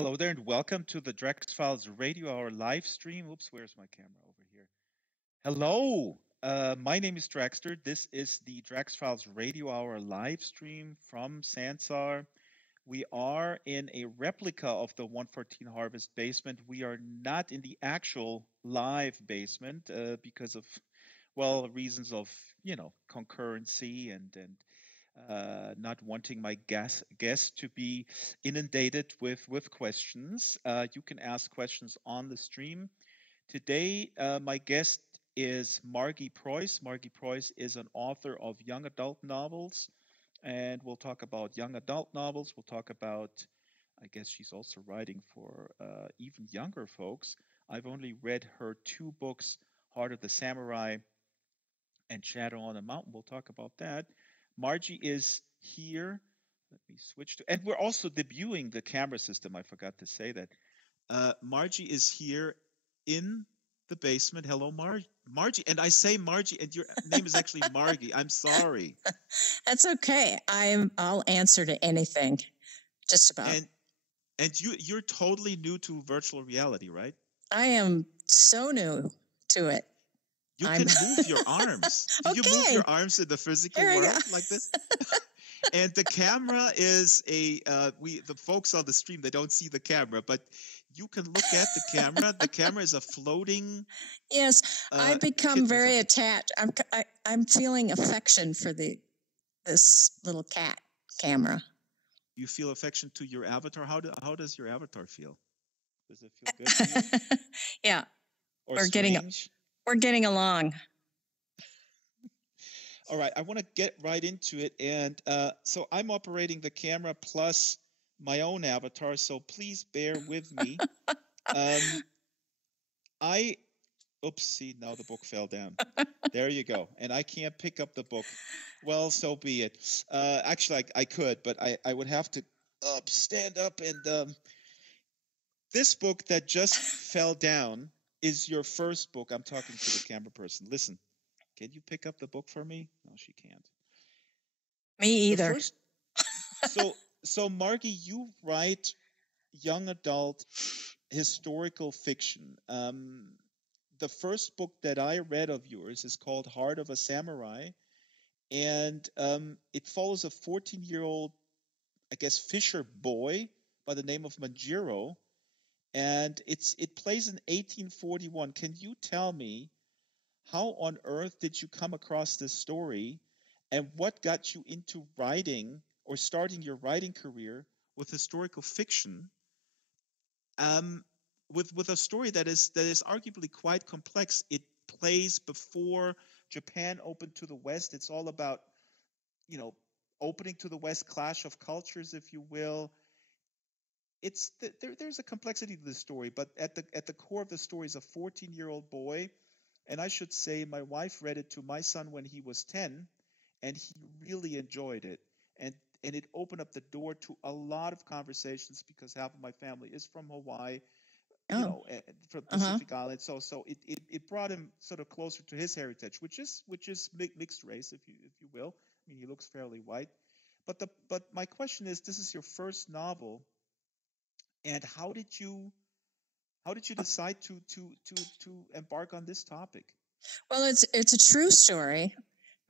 Hello there, and welcome to the Drax Files Radio Hour live stream. Oops, where's my camera over here? Hello, my name is Draxter. This is the Drax Files Radio Hour live stream from Sansar. We are in a replica of the 114 Harvest basement. We are not in the actual live basement because of, well, reasons of, concurrency and not wanting my guests to be inundated with questions. You can ask questions on the stream. Today, my guest is Margi Preus. Margi Preus is an author of young adult novels, and we'll talk about young adult novels. We'll talk about, I guess she's also writing for even younger folks. I've only read her two books, Heart of the Samurai and Shadow on the Mountain. We'll talk about that. Margie is here. Let me switch to, and we're also debuting the camera system. I forgot to say that. Margie is here in the basement. Hello, Margie. And I say Margie, and your name is actually Margie. I'm sorry. That's okay. I'll answer to anything, just about. And you're totally new to virtual reality, right? I am so new to it. You can move your arms. Do you move your arms in the physical world like this? And the camera is the folks on the stream, they don't see the camera, but you can look at the camera. The camera is a floating. Yes, I've become very attached. I'm feeling affection for this little cat camera. You feel affection to your avatar. How does your avatar feel? Does it feel good to you? Yeah, or we're getting along. All right, I want to get right into it. And so I'm operating the camera plus my own avatar, so please bear with me. Oopsie, now the book fell down. There you go. And I can't pick up the book. Well, so be it. Actually, I could, but I would have to stand up. And this book that just fell down is your first book. I'm talking to the camera person. Listen. Can you pick up the book for me? No, she can't. Me either. So Margie, you write young adult historical fiction. The first book that I read of yours is called Heart of a Samurai, and it follows a 14-year-old, I guess, fisher boy by the name of Manjiro, and it plays in 1841. Can you tell me, how on earth did you come across this story, and what got you into writing or starting your writing career with historical fiction, with a story that is arguably quite complex? It plays before Japan opened to the West. It's all about, opening to the West, clash of cultures, if you will. There's a complexity to the story, but at the core of the story is a 14-year-old boy. And I should say, my wife read it to my son when he was 10, and he really enjoyed it. And it opened up the door to a lot of conversations, because half of my family is from Hawaii, from Pacific Islands. So it brought him sort of closer to his heritage, which is mixed race, if you will. I mean, he looks fairly white. But my question is, this is your first novel, and how did you decide to embark on this topic? Well, it's a true story.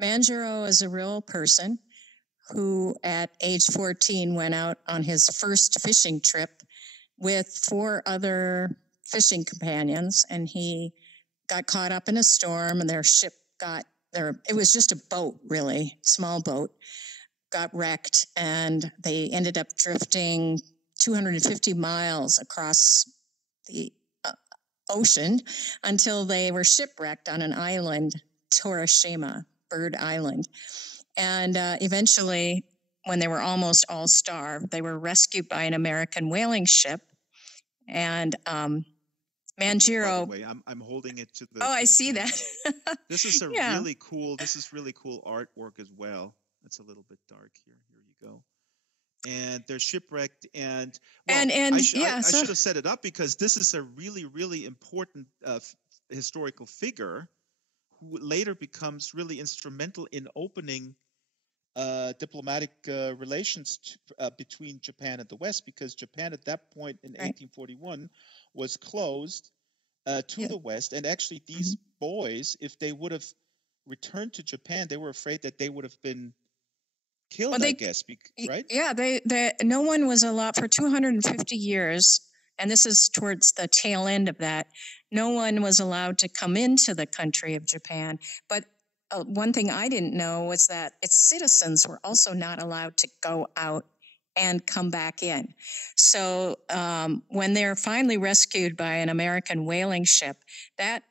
Manjiro is a real person who, at age 14, went out on his first fishing trip with 4 other fishing companions, and he got caught up in a storm, and their ship it was just a boat, really, small boat, got wrecked, and they ended up drifting 250 miles across the ocean until they were shipwrecked on an island, Torishima, Bird Island. And eventually, when they were almost all starved, they were rescued by an American whaling ship. And Manjiro. By the way, I'm holding it to the. Oh, I see that. This is really cool. This is really cool artwork as well. It's a little bit dark here. Here you go. And they're shipwrecked, and I should have set it up, because this is a really, really important historical figure who later becomes really instrumental in opening diplomatic relations between Japan and the West, because Japan at that point in 1841 was closed to the West. And actually these boys, if they would have returned to Japan, they were afraid that they would have been killed, I guess, right? Yeah, no one was allowed for 250 years, and this is towards the tail end of that. No one was allowed to come into the country of Japan. But one thing I didn't know was that its citizens were also not allowed to go out and come back in. So when they're finally rescued by an American whaling ship, that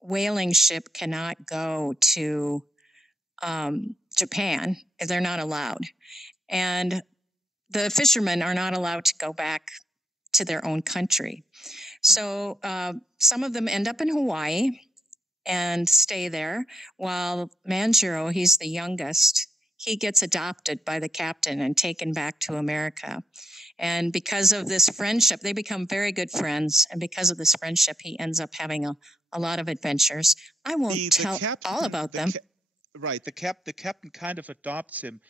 whaling ship cannot go to Japan. They're not allowed. And the fishermen are not allowed to go back to their own country. So some of them end up in Hawaii and stay there, while Manjiro, he's the youngest, he gets adopted by the captain and taken back to America. And because of this friendship, they become very good friends. And because of this friendship, he ends up having a lot of adventures. I won't tell all about them. Right. The captain kind of adopts him.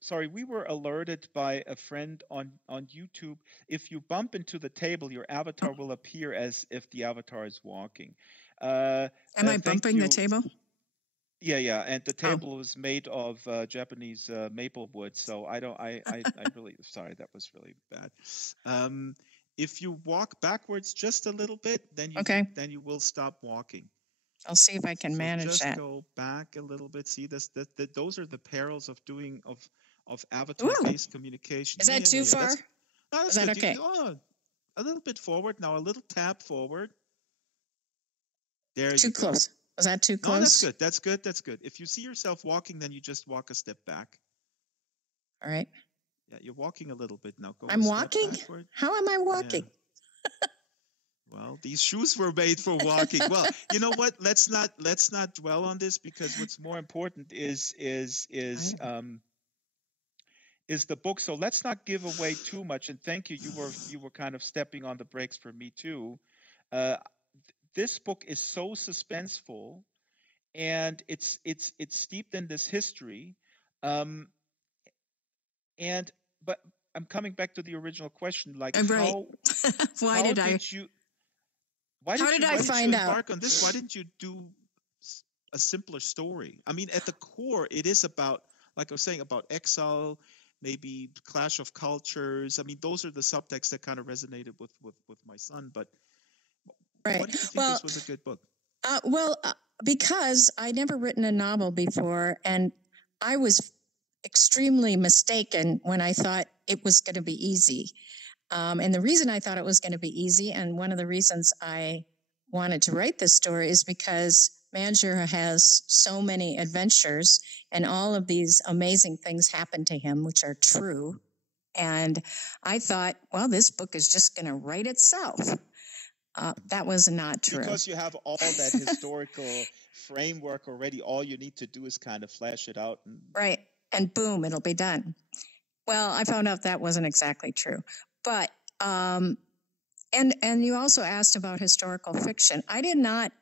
Sorry, we were alerted by a friend on YouTube. If you bump into the table, your avatar will appear as if the avatar is walking. Am I bumping the table? Yeah. And the table was made of Japanese maple wood. So I really, sorry, that was really bad. If you walk backwards just a little bit, then you will stop walking. I'll see if I can manage that. Just go back a little bit. See this? Those are the perils of doing of avatar-based communication. Is that too far? Is that okay? A little bit forward now. A little tap forward. There you go. Too close. Was that too close? No, that's good. That's good. That's good. If you see yourself walking, then you just walk a step back. All right. Yeah, you're walking a little bit now. I'm walking? How am I walking? Yeah. Well, these shoes were made for walking. Well, you know what? Let's not dwell on this, because what's more important is the book. So let's not give away too much. And thank you. You were kind of stepping on the brakes for me too. This book is so suspenseful, and it's steeped in this history. But I'm coming back to the original question, like how Why did I find out on this? Why didn't you do a simpler story? I mean, at the core, it is about, like I was saying, about exile, maybe clash of cultures. I mean, those are the subtexts that kind of resonated with my son. But why do you think this was a good book? Because I'd never written a novel before, and I was extremely mistaken when I thought it was going to be easy. And the reason I thought it was going to be easy, and one of the reasons I wanted to write this story, is because Manjiro has so many adventures, and all of these amazing things happen to him, which are true. And I thought, well, this book is just going to write itself. That was not true. Because you have all that historical framework already, all you need to do is kind of flesh it out. Right. And boom, it'll be done. Well, I found out that wasn't exactly true. But, and you also asked about historical fiction. I did not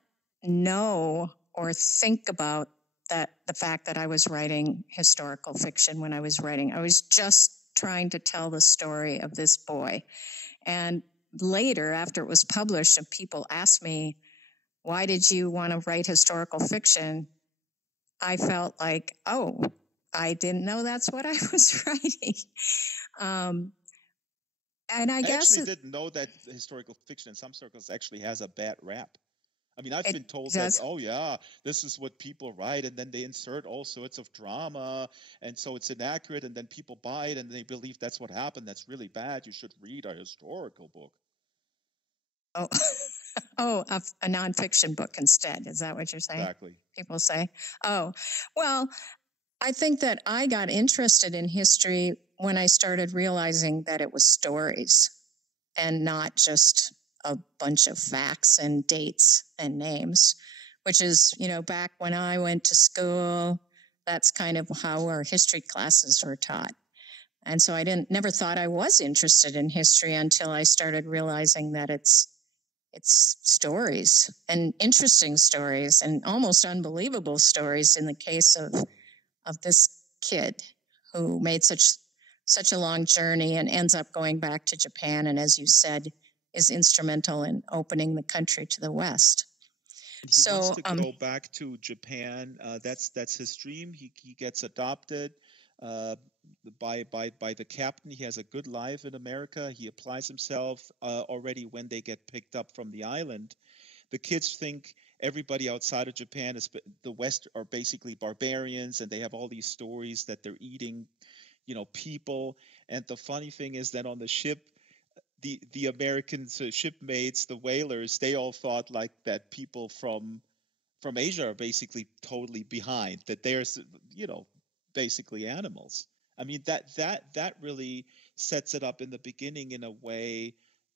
know or think about the fact that I was writing historical fiction when I was writing. I was just trying to tell the story of this boy. And later, after it was published, and people asked me, why did you want to write historical fiction? I felt like, oh, I didn't know that's what I was writing. And I guess actually didn't know that historical fiction in some circles actually has a bad rap. I mean, I've been told that, oh yeah, this is what people write, and then they insert all sorts of drama, and so it's inaccurate, and then people buy it, and they believe that's what happened. That's really bad. You should read a historical book. Oh, a nonfiction book instead. Is that what you're saying? Exactly. People say, oh, well, I think that I got interested in history when I started realizing that it was stories and not just a bunch of facts and dates and names, which is, back when I went to school, that's kind of how our history classes were taught. And so I never thought I was interested in history until I started realizing that it's stories, and interesting stories, and almost unbelievable stories in the case of this kid who made such a long journey and ends up going back to Japan, and as you said, is instrumental in opening the country to the West. He wants to go back to Japan. That's his dream. He gets adopted by the captain. He has a good life in America. He applies himself already when they get picked up from the island. The kids think everybody outside of Japan is the West are basically barbarians, and they have all these stories that they're eating, people. And the funny thing is that on the ship, the American shipmates, the whalers, they all thought like that people from Asia are basically totally behind, that they're basically animals. I mean, that really sets it up in the beginning in a way.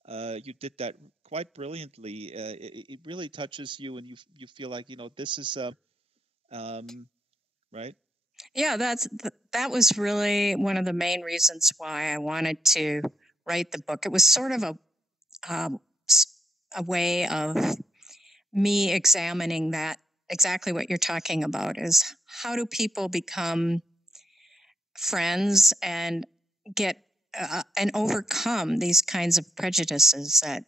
You did that quite brilliantly. It really touches you, and you feel like this is right. Yeah, that was really one of the main reasons why I wanted to write the book. It was sort of a way of me examining that, exactly what you're talking about, is how do people become friends and get and overcome these kinds of prejudices that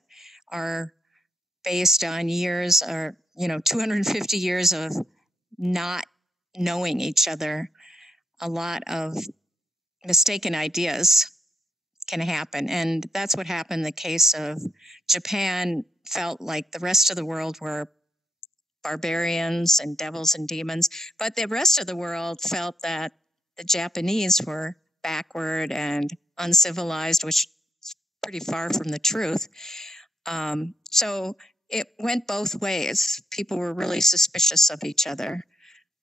are based on years, or 250 years of not knowing each other. A lot of mistaken ideas can happen, and that's what happened in the case of Japan. Felt like the rest of the world were barbarians and devils and demons, but the rest of the world felt that the Japanese were backward and uncivilized, which is pretty far from the truth. So it went both ways. People were really suspicious of each other.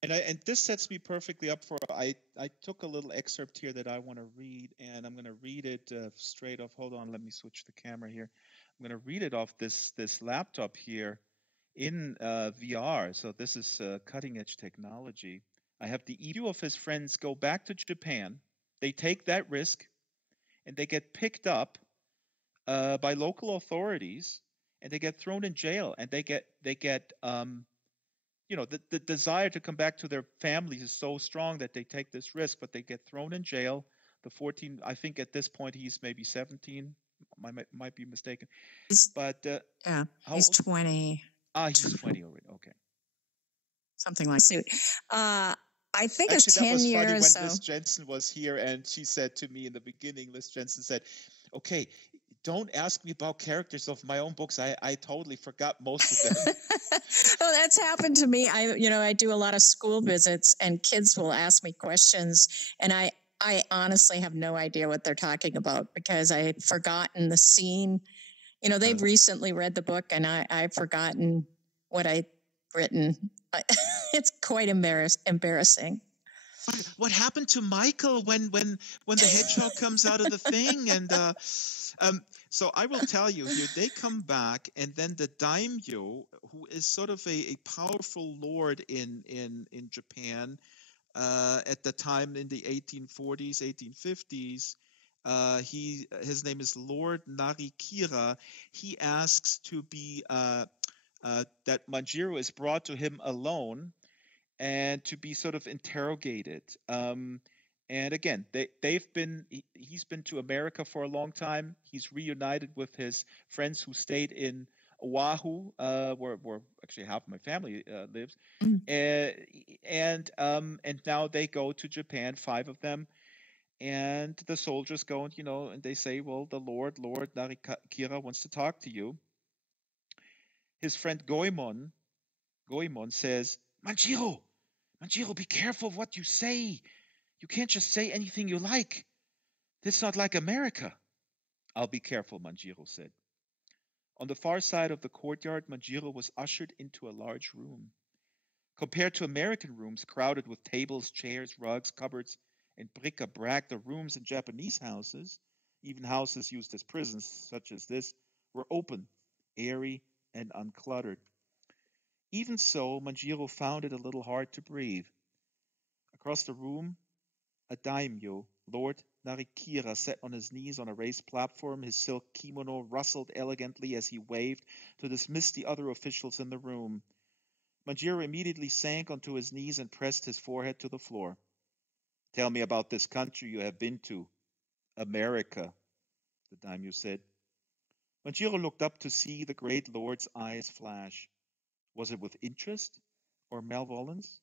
And this sets me perfectly up for, I took a little excerpt here that I want to read, and I'm going to read it straight off. Hold on, let me switch the camera here. I'm going to read it off this laptop here in VR. So this is cutting edge technology. I have the view of his friends go back to Japan. They take that risk, and they get picked up by local authorities, and they get thrown in jail, and they get the desire to come back to their families is so strong that they take this risk, but they get thrown in jail. The 14, I think at this point he's maybe 17. Might be mistaken. But yeah, he's 20. He's 20 already. Okay. Something like that. I think it's 10 that was years. Funny when Liz Jensen was here, and she said to me in the beginning, Liz Jensen said, okay, don't ask me about characters of my own books. I totally forgot most of them. Well, that's happened to me. I do a lot of school visits, and kids will ask me questions, and I honestly have no idea what they're talking about because I had forgotten the scene. They've recently read the book, and I've forgotten what I'd written. It's quite embarrassing. What happened to Michael when the hedgehog comes out of the thing? And so I will tell you here, they come back, and then the daimyo, who is sort of a powerful lord in Japan at the time in the 1840s, 1850s, his name is Lord Narikira. He asks to be that Manjiro is brought to him alone and to be sort of interrogated. And again, he's been to America for a long time. He's reunited with his friends who stayed in Oahu, where actually half of my family lives. And now they go to Japan, 5 of them. And the soldiers go and they say, well, the Lord Narikira wants to talk to you. His friend Goemon says, Manjiro, be careful of what you say. You can't just say anything you like. This is not like America. I'll be careful, Manjiro said. On the far side of the courtyard, Manjiro was ushered into a large room. Compared to American rooms crowded with tables, chairs, rugs, cupboards, and bric-a-brac, the rooms in Japanese houses, even houses used as prisons such as this, were open, airy, and uncluttered. Even so, Manjiro found it a little hard to breathe. Across the room, a daimyo, Lord Narikira, sat on his knees on a raised platform. His silk kimono rustled elegantly as he waved to dismiss the other officials in the room. Manjiro immediately sank onto his knees and pressed his forehead to the floor. Tell me about this country you have been to. America, the daimyo said. Manjiro looked up to see the great lord's eyes flash. Was it with interest or malevolence?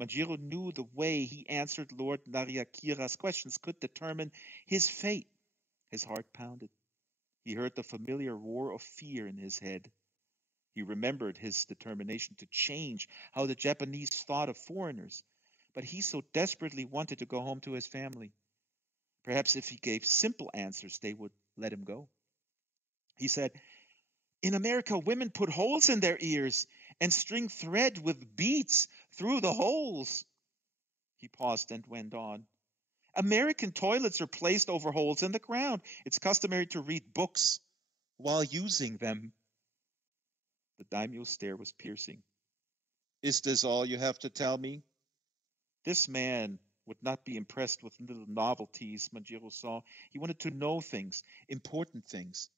Manjiro knew the way he answered Lord Naryakira's questions could determine his fate. His heart pounded. He heard the familiar roar of fear in his head. He remembered his determination to change how the Japanese thought of foreigners, but he so desperately wanted to go home to his family. Perhaps if he gave simple answers, they would let him go. He said, "In America, women put holes in their ears and string thread with beads through the holes." He paused and went on. "American toilets are placed over holes in the ground. It's customary to read books while using them." The daimyo's stare was piercing. "Is this all you have to tell me?" This man would not be impressed with little novelties, Manjiro saw. He wanted to know things, important things.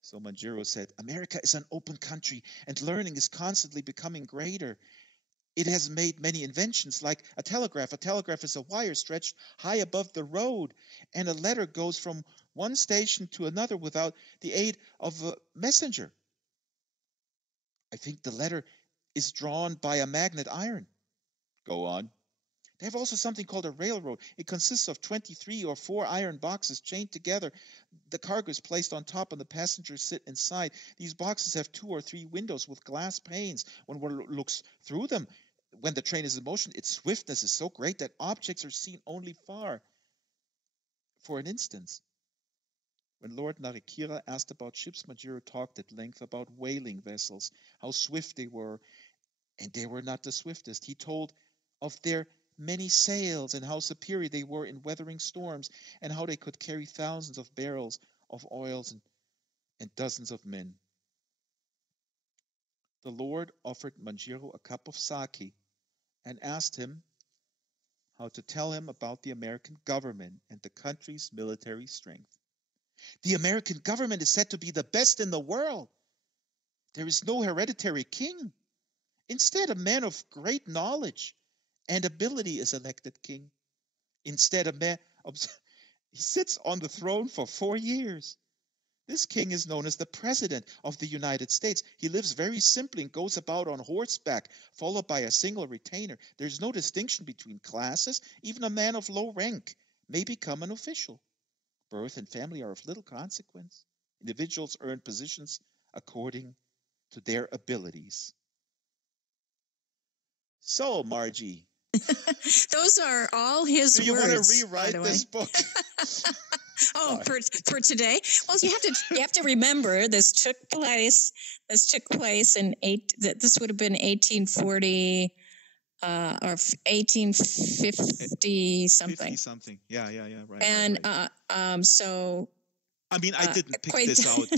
So Manjiro said, "America is an open country, and learning is constantly becoming greater. It has made many inventions, like a telegraph. A telegraph is a wire stretched high above the road, and a letter goes from one station to another without the aid of a messenger. I think the letter is drawn by a magnet iron." "Go on." "They have also something called a railroad. It consists of 23 or 4 iron boxes chained together. The cargo is placed on top and the passengers sit inside. These boxes have 2 or 3 windows with glass panes. When one looks through them, when the train is in motion, its swiftness is so great that objects are seen only far. For an instance." When Lord Naryakira asked about ships, Manjiro talked at length about whaling vessels, how swift they were, and they were not the swiftest. He told of their many sails and how superior they were in weathering storms, and how they could carry thousands of barrels of oils and dozens of men. The Lord offered Manjiro a cup of sake and asked him how to tell him about the American government and the country's military strength. "The American government is said to be the best in the world. There is no hereditary king. Instead, a man of great knowledge and ability is elected king. Instead, he sits on the throne for 4 years. This king is known as the President of the United States. He lives very simply and goes about on horseback, followed by a single retainer. There's no distinction between classes. Even a man of low rank may become an official. Birth and family are of little consequence. Individuals earn positions according to their abilities." So, Margie, Those are all his do you words. want to rewrite this book? Oh, for today? Well, you have to remember this took place in this would have been 1840 or 1850 something. 50 something. Yeah, right. And right. So I mean, I didn't pick this out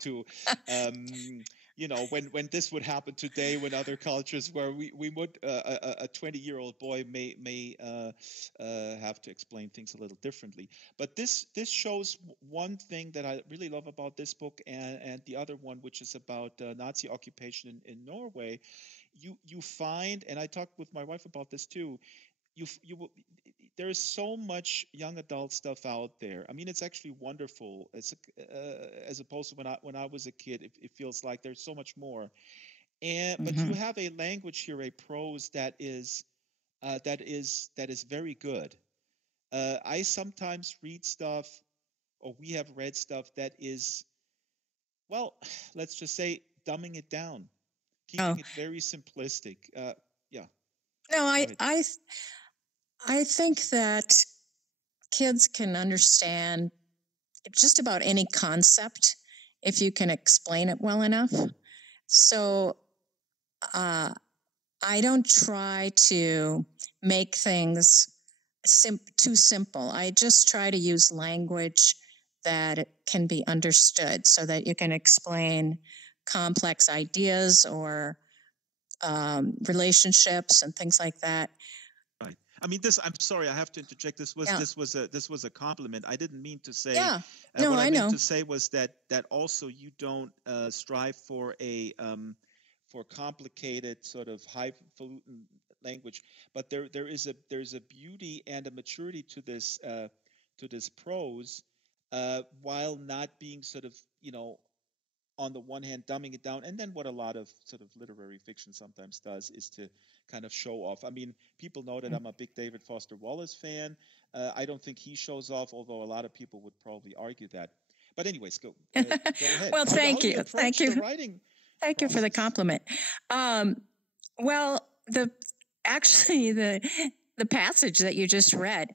to you know, when this would happen today, when other cultures where we would a 20-year-old boy may have to explain things a little differently. But this shows one thing that I really love about this book, and the other one, which is about Nazi occupation in Norway. You find, and I talked with my wife about this too, there is so much young adult stuff out there. I mean, it's actually wonderful. It's as opposed to when I was a kid, it feels like there's so much more. But you have a language here, a prose that is very good. I sometimes read stuff, or we have read stuff that is, well, let's just say dumbing it down, keeping it very simplistic. Yeah. No, I think that kids can understand just about any concept if you can explain it well enough. So I don't try to make things too simple. I just try to use language that can be understood so that you can explain complex ideas or relationships and things like that. Right. I mean, I'm sorry, I have to interject. This was a compliment. I didn't mean to say. Yeah. No, what I know. meant to say was that also you don't strive for a complicated sort of highfalutin language. But there's a beauty and a maturity to this prose, while not being sort of, on the one hand dumbing it down, and then what a lot of sort of literary fiction sometimes does is to kind of show off. I mean, people know that I'm a big David Foster Wallace fan. I don't think he shows off, although a lot of people would probably argue that. But anyways, go ahead. Well, thank you. Thank you. Thank you for the compliment. Well, the passage that you just read,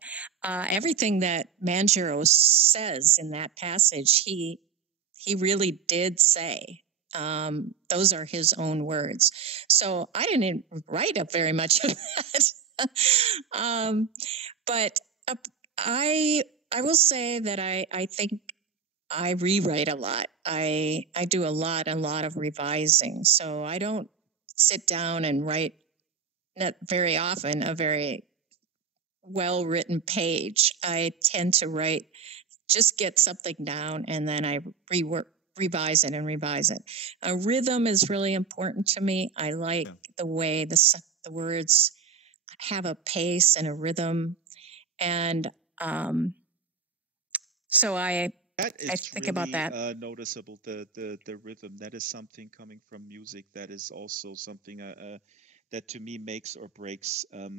everything that Manjaro says in that passage, he really did say. Those are his own words. So I didn't write up very much of that. But I will say that I think I rewrite a lot. I do a lot of revising. So I don't sit down and write, not very often, a very well-written page. I tend to just get something down, and then I revise it. A rhythm is really important to me. I like the way the words have a pace and a rhythm. And so I think really about that. Noticeable, the rhythm. That is something coming from music. That is also something that to me makes or breaks a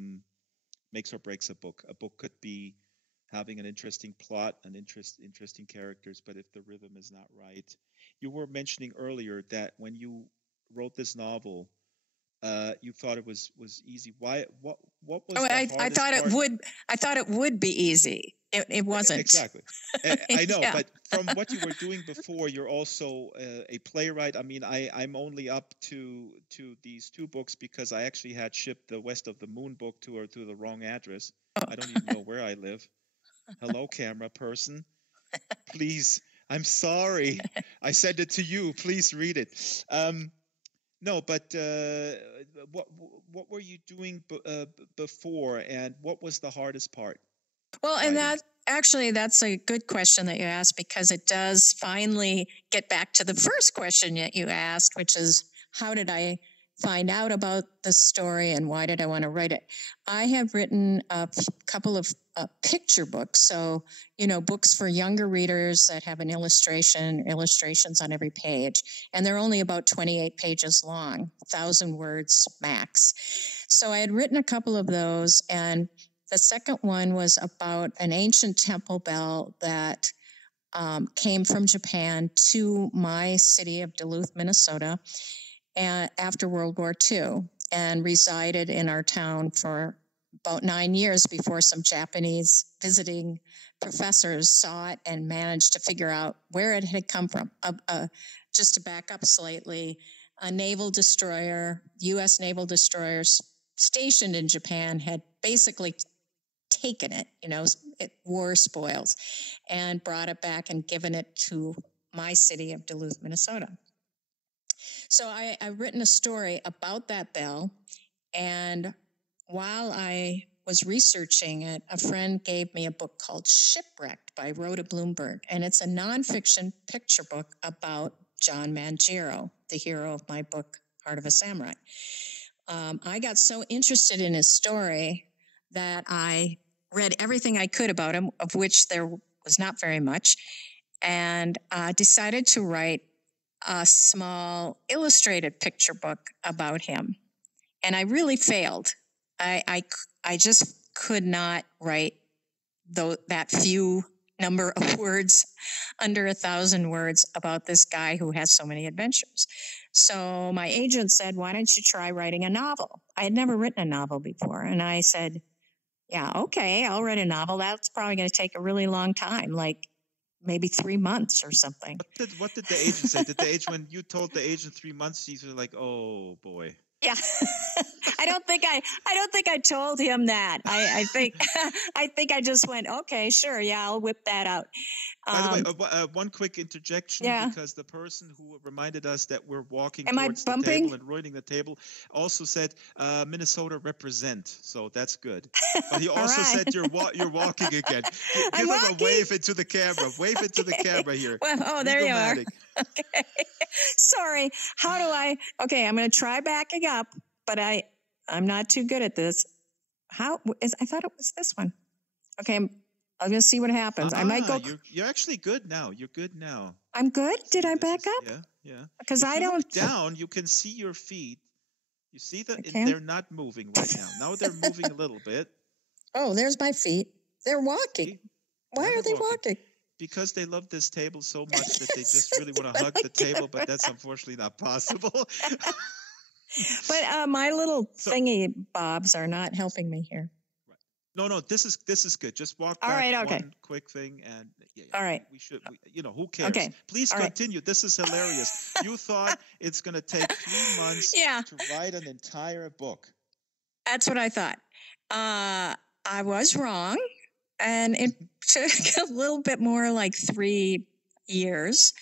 book. A book could be having an interesting plot, interesting characters, but if the rhythm is not right. You were mentioning earlier that when you wrote this novel, you thought it was easy. Why? What was the hardest I thought it would be easy. It wasn't. Exactly. I know, but from what you were doing before, you're also a playwright. I mean, I'm only up to these 2 books because I actually had shipped the West of the Moon book to the wrong address. I don't even know where I live. Hello, camera person. Please, I'm sorry. I sent it to you. Please read it. No, but what were you doing before, and what was the hardest part? Well, and that's a good question that you asked, because it does finally get back to the first question that you asked, which is, how did I find out about the story and why did I want to write it? I have written a couple of picture books. So, books for younger readers that have an illustrations on every page. And they're only about 28 pages long, 1,000 words max. So I had written a couple of those, and the second one was about an ancient temple bell that came from Japan to my city of Duluth, Minnesota, after World War II, and resided in our town for about 9 years before some Japanese visiting professors saw it and managed to figure out where it had come from. Just to back up slightly, a naval destroyer, U.S. naval destroyers stationed in Japan, had basically taken it, war spoils, and brought it back and given it to my city of Duluth, Minnesota. So I've written a story about that bell, and while I was researching it, a friend gave me a book called Shipwrecked by Rhoda Bloomberg, and it's a nonfiction picture book about John Manjaro, the hero of my book, Heart of a Samurai. I got so interested in his story that I read everything I could about him, of which there was not very much, and decided to write a small illustrated picture book about him. And I really failed. I just could not write that few number of words, under 1,000 words, about this guy who has so many adventures. So my agent said, why don't you try writing a novel? I had never written a novel before. And I said, yeah, okay, I'll write a novel. That's probably going to take a really long time, like maybe 3 months or something. What did the agent say? When you told the agent 3 months, he was like, oh boy. Yeah. I don't think I told him that. I think I just went, okay, sure. Yeah, I'll whip that out. By the way, one quick interjection, Yeah. because the person who reminded us that we're walking Am I towards the bumping? table and ruining the table also said Minnesota represent, so that's good. But he also right. said you're walking again. Give I'm him walking. a wave into the camera. Wave into the camera here. Well, there you are. Okay. Sorry. How do I? Okay, I'm going to try backing up, but I'm not too good at this. I thought it was this one. Okay, I'm going to see what happens. I might go. You're actually good now. You're good now. I'm good. Did I back up? Yeah. Because if I you don't. Look down, you can see your feet. You see that they're not moving right now. Now they're moving a little bit. Oh, there's my feet. They're walking. See? Why are they walking? Because they love this table so much that they just really want to hug the table, but that's unfortunately not possible. But my little thingy bobs are not helping me here. Right. No, this is good. Just walk back. All right, okay. One quick thing, and yeah. All right. Who cares? Okay. Please continue. Right. This is hilarious. You thought it's going to take 3 months to write an entire book. That's what I thought. I was wrong. And it took a little bit more, like 3 years,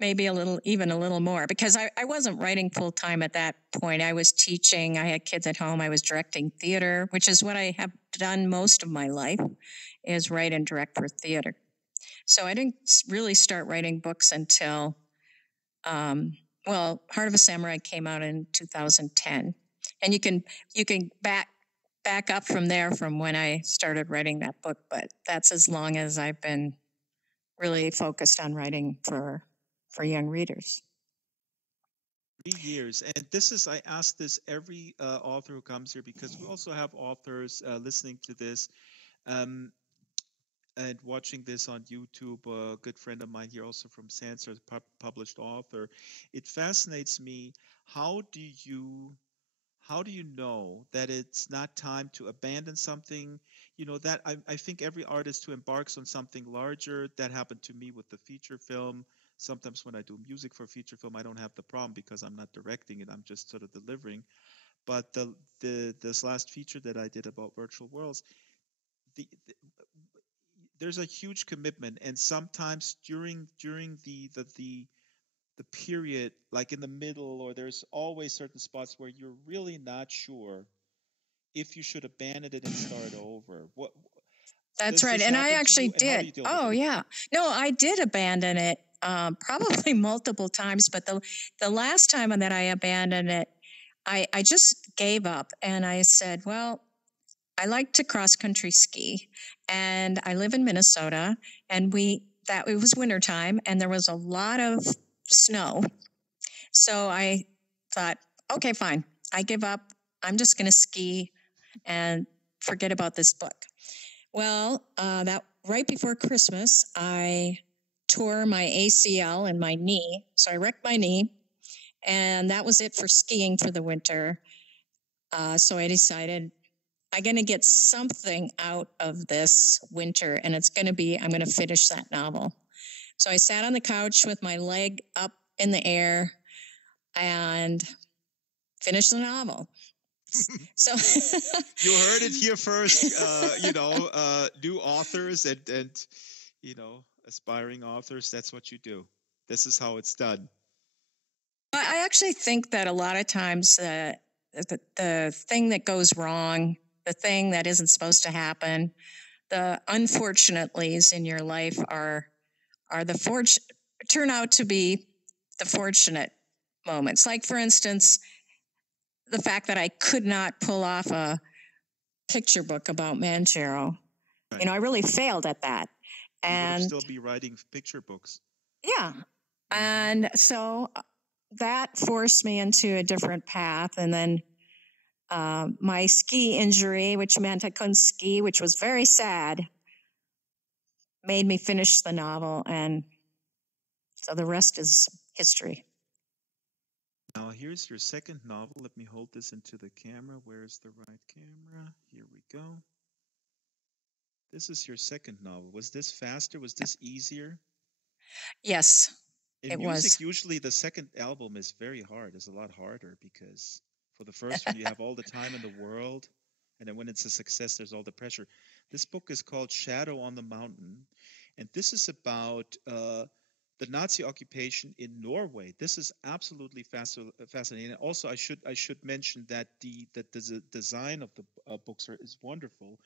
maybe even a little more, because I wasn't writing full time at that point. I was teaching. I had kids at home. I was directing theater, which is what I have done most of my life, is write and direct for theater. So I didn't really start writing books until, Heart of a Samurai came out in 2010. And you can back up from there from when I started writing that book, but that's as long as I've been really focused on writing for young readers. 3 years. And I ask this every author who comes here, because we also have authors listening to this and watching this on YouTube. A good friend of mine here, also from Sansar, published author. It fascinates me. How do you know that it's not time to abandon something? That I think every artist who embarks on something larger, that happened to me with the feature film. Sometimes when I do music for a feature film, I don't have the problem because I'm not directing it. I'm just sort of delivering. But this last feature that I did about virtual worlds, there's a huge commitment. And sometimes during the period, like in the middle, or there's always certain spots where you're really not sure if you should abandon it and start over. That's right. And I actually did. Oh, yeah. No, I did abandon it probably multiple times. But the last time that I abandoned it, I just gave up. And I said, well, I like to cross-country ski. And I live in Minnesota. And it was wintertime. And there was a lot of snow. So I thought, okay, fine. I give up. I'm just going to ski and forget about this book. Well, that right before Christmas, I tore my ACL in my knee. So I wrecked my knee, and that was it for skiing for the winter. So I decided I'm going to get something out of this winter, and I'm going to finish that novel. So I sat on the couch with my leg up in the air and finished the novel. So you heard it here first. New authors and aspiring authors, that's what you do. This is how it's done. I actually think that a lot of times the thing that goes wrong, the thing that isn't supposed to happen, the unfortunately's in your life turn out to be the fortunate moments. Like, for instance, the fact that I could not pull off a picture book about Manjaro. Right. I really failed at that. And you would still be writing picture books. Yeah. And so that forced me into a different path. And then my ski injury, which meant I couldn't ski, which was very sad, made me finish the novel. And so the rest is history. Now, here's your second novel. Let me hold this into the camera. Where's the right camera? Here we go. This is your second novel. Was this faster? Was this easier? Yes, in music, usually the second album is very hard. It's a lot harder because for the first one, you have all the time in the world. And then when it's a success, there's all the pressure. This book is called Shadow on the Mountain. and this is about the Nazi occupation in Norway. This is absolutely fascinating. Also, I should mention that the design of the books is wonderful.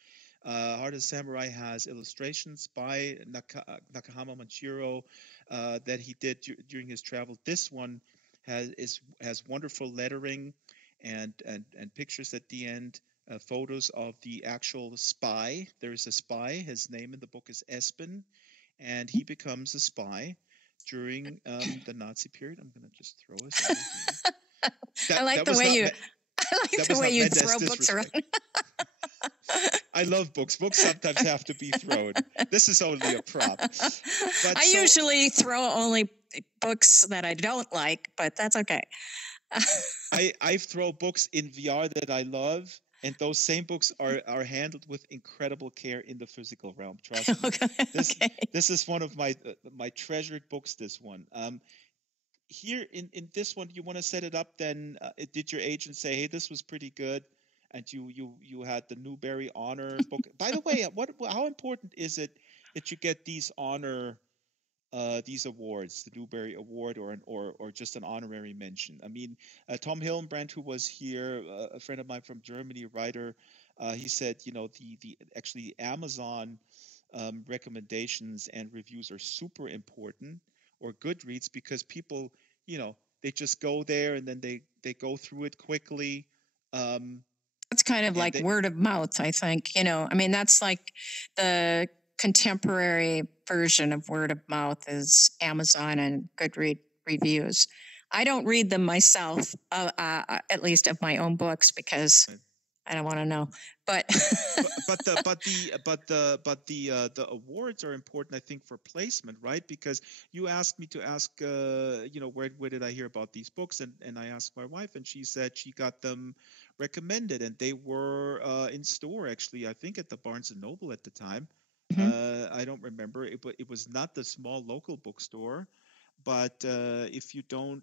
Heart of Samurai has illustrations by Nakahama Manchiro that he did during his travel. This one has wonderful lettering and pictures at the end, photos of the actual spy. There is a spy. His name in the book is Espen, and he becomes a spy during the Nazi period. I'm going to just throw this over here. I like the way you throw books around. I love books. Books sometimes have to be thrown. This is only a prop. But I usually throw only books that I don't like, but that's okay. I throw books in VR that I love, and those same books are handled with incredible care in the physical realm. Trust me. Okay. This is one of my treasured books. This one. Here in this one, you want to set it up. Then did your agent say, "Hey, this was pretty good," and you had the Newbery Honor book? By the way, how important is it that you get these these awards, the Newbery Award or just an honorary mention? I mean, Tom Hillenbrand, who was here, a friend of mine from Germany, a writer, he said, the actually Amazon recommendations and reviews are super important, or Goodreads, because people, they just go there and then they go through it quickly. It's kind of like word of mouth, I think. I mean, that's like the contemporary version of word of mouth is Amazon and Goodreads reviews. I don't read them myself, at least of my own books, because I don't want to know. But the awards are important, I think, for placement, right? Because you asked me to ask, where did I hear about these books? And I asked my wife, and she said she got them recommended, and they were in store, actually, I think at the Barnes and Noble at the time. I don't remember. It was not the small local bookstore. But if you don't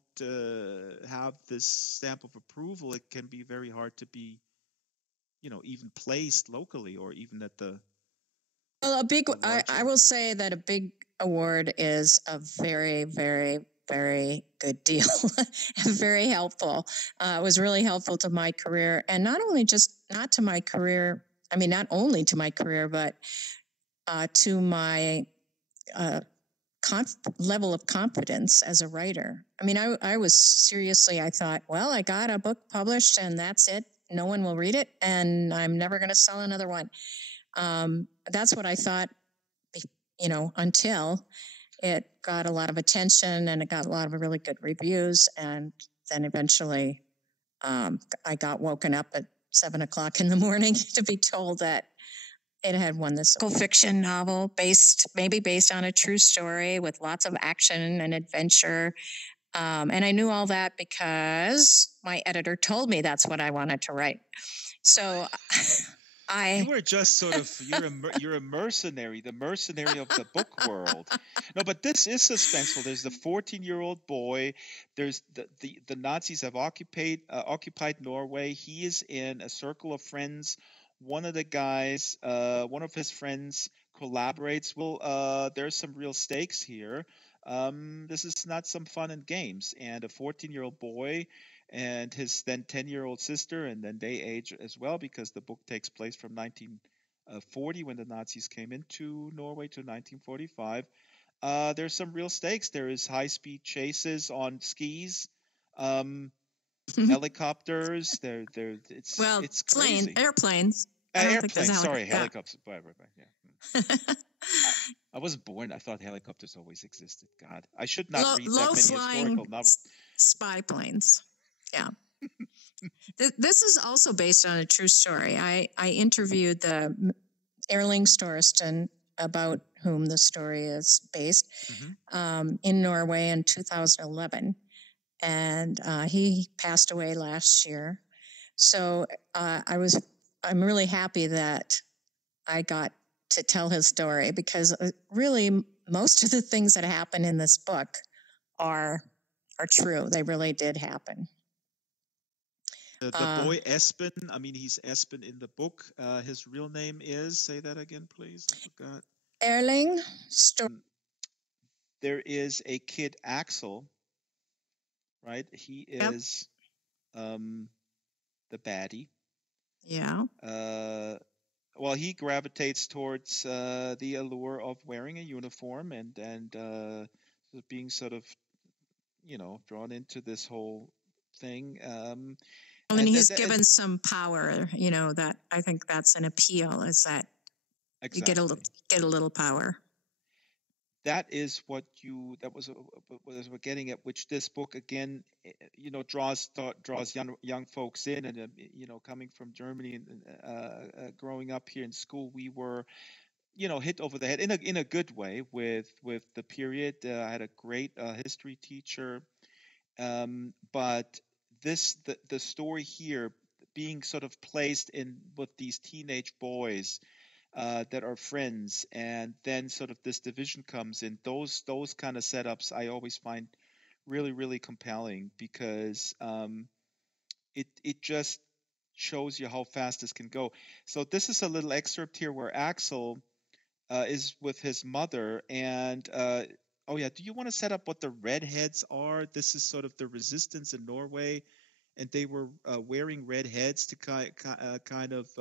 have this stamp of approval, it can be very hard to be, even placed locally or even at the. Well, I will say that a big award is a very, very, very good deal. Very helpful. It was really helpful to my career, and not only to my career, but to my level of confidence as a writer. I mean, I was seriously, I thought, well, I got a book published and that's it. No one will read it, and I'm never going to sell another one. That's what I thought, until it got a lot of attention and it got a lot of really good reviews. And then eventually I got woken up at 7 o'clock in the morning to be told that it had won this fiction novel based on a true story with lots of action and adventure. And I knew all that because my editor told me that's what I wanted to write. So you were just sort of, you're a mercenary, the mercenary of the book world. No, but this is suspenseful. There's the 14-year-old boy. There's the Nazis have occupied Norway. He is in a circle of friends. One of the guys, one of his friends collaborates. Well, there's some real stakes here. This is not some fun and games. And a 14-year-old boy and his then 10-year-old sister, and then they age as well, because the book takes place from 1940 when the Nazis came into Norway to 1945. There's some real stakes. There is high-speed chases on skis, helicopters. It's crazy. Airplanes. Airplanes. Sorry, helicopters. Yeah. I wasn't born. I thought helicopters always existed. God, I should not read that many historical novels. Spy planes. Yeah. This is also based on a true story. I interviewed the Erling Storeston, about whom the story is based, in Norway in 2011. And he passed away last year. So I'm really happy that I got to tell his story, because really most of the things that happen in this book are true. They really did happen. The boy Espen, I mean, he's Espen in the book. His real name is, say that again, please. I forgot. Erling? There is a kid, Axel, right? He is the baddie. Yeah. Well, he gravitates towards the allure of wearing a uniform and being sort of, drawn into this whole thing. And he's given some power, that I think that's an appeal, is that you get a little power. That is what was we're getting at, which this book again, draws young folks in, and coming from Germany and growing up here in school, we were, hit over the head in a good way with the period. I had a great history teacher, but the story here being sort of placed in with these teenage boys that are friends, and then sort of this division comes in. Those kind of setups I always find really, really compelling, because it just shows you how fast this can go. So this is a little excerpt here where Axel is with his mother, and oh yeah, do you want to set up what the redheads are? This is sort of the resistance in Norway, and they were wearing red heads to kind of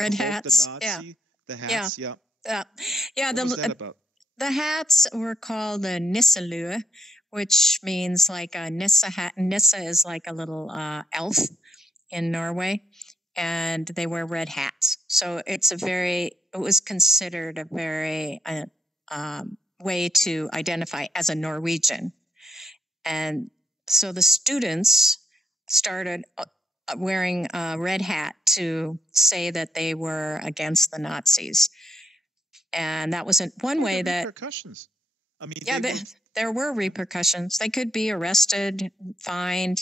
red hats. The Nazi, the hats, yeah. What was that about? The hats were called a nisselue, which means like a nissa hat. Nissa is like a little elf in Norway, and they wear red hats. So it was considered a very way to identify as a Norwegian. And so the students started wearing a red hat to say that they were against the Nazis. And that was one way that... Repercussions. I mean, yeah, there were repercussions. They could be arrested, fined.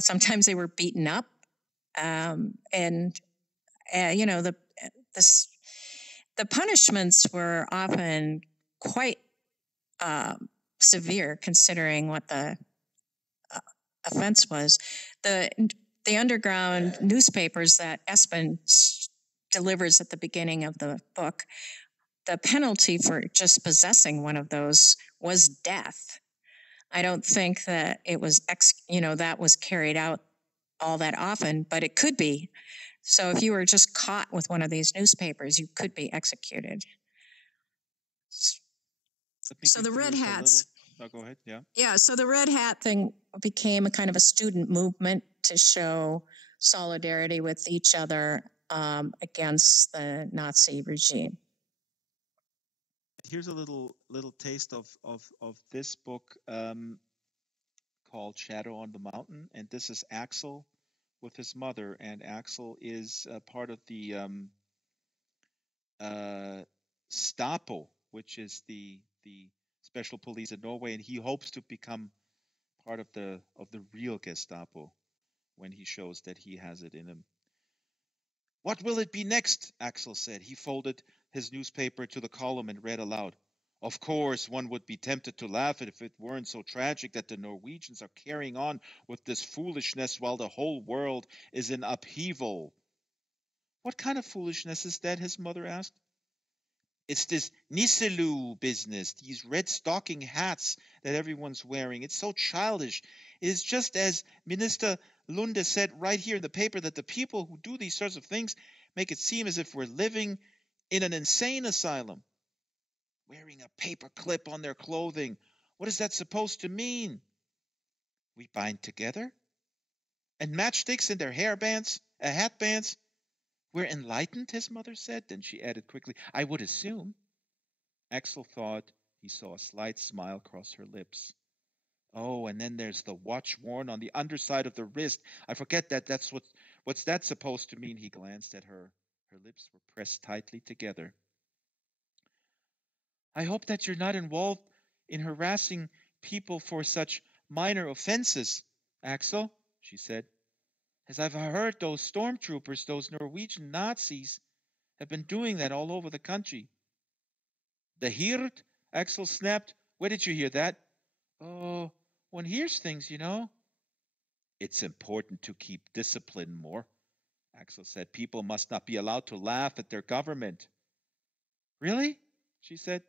Sometimes they were beaten up. The punishments were often quite severe, considering what the offense was. The underground newspapers that Espen delivers at the beginning of the book, the penalty for just possessing one of those was death. I don't think that it was that was carried out all that often, but it could be. So if you were just caught with one of these newspapers, you could be executed. So the red hats. Oh, go ahead. Yeah. Yeah. So the red hat thing became a kind of a student movement to show solidarity with each other against the Nazi regime. Here's a little taste of this book called Shadow on the Mountain, and this is Axel with his mother, and Axel is part of the Stapo, which is the special police in Norway, and he hopes to become part of the real Gestapo when he shows that he has it in him. What will it be next? Axel said. He folded his newspaper to the column and read aloud. Of course, one would be tempted to laugh if it weren't so tragic that the Norwegians are carrying on with this foolishness while the whole world is in upheaval. What kind of foolishness is that? His mother asked. It's this Niselu business, these red stocking hats that everyone's wearing. It's so childish. It is just as Minister Lunde said right here in the paper, that the people who do these sorts of things make it seem as if we're living in an insane asylum. Wearing a paper clip on their clothing. What is that supposed to mean? We bind together? And matchsticks in their hat bands? We're enlightened, his mother said. Then she added quickly, I would assume. Axel thought he saw a slight smile cross her lips. Oh, and then there's the watch worn on the underside of the wrist. I forget that. What's that supposed to mean? He glanced at her. Her lips were pressed tightly together. I hope that you're not involved in harassing people for such minor offenses, Axel, she said. As I've heard, those stormtroopers, those Norwegian Nazis, have been doing that all over the country. The Hirt? Axel snapped. Where did you hear that? Oh, one hears things, you know. It's important to keep discipline more, Axel said. People must not be allowed to laugh at their government. Really? she said.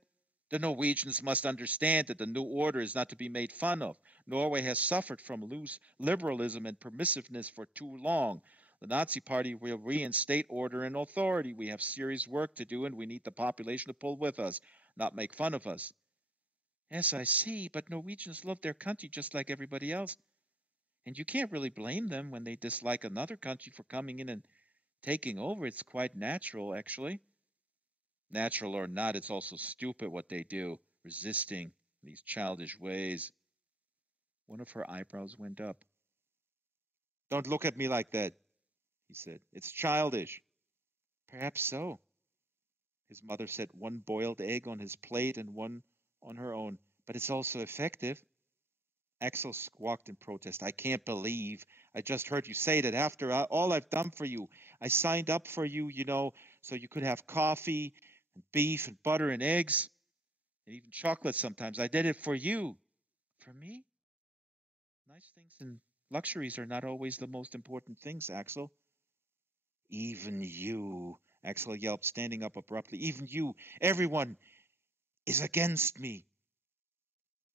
The Norwegians must understand that the new order is not to be made fun of. Norway has suffered from loose liberalism and permissiveness for too long. The Nazi Party will reinstate order and authority. We have serious work to do, and we need the population to pull with us, not make fun of us. Yes, I see, but Norwegians love their country just like everybody else. And you can't really blame them when they dislike another country for coming in and taking over. It's quite natural, actually. Natural or not, it's also stupid what they do, resisting these childish ways. One of her eyebrows went up. Don't look at me like that, he said. It's childish. Perhaps so. His mother set one boiled egg on his plate and one on her own. But it's also effective. Axel squawked in protest. I can't believe I just heard you say that after all I've done for you. I signed up for you, so you could have coffee and beef and butter and eggs and even chocolate sometimes. I did it for you. For me? Nice things and luxuries are not always the most important things, Axel. Even you, Axel yelped, standing up abruptly. Even you, everyone is against me.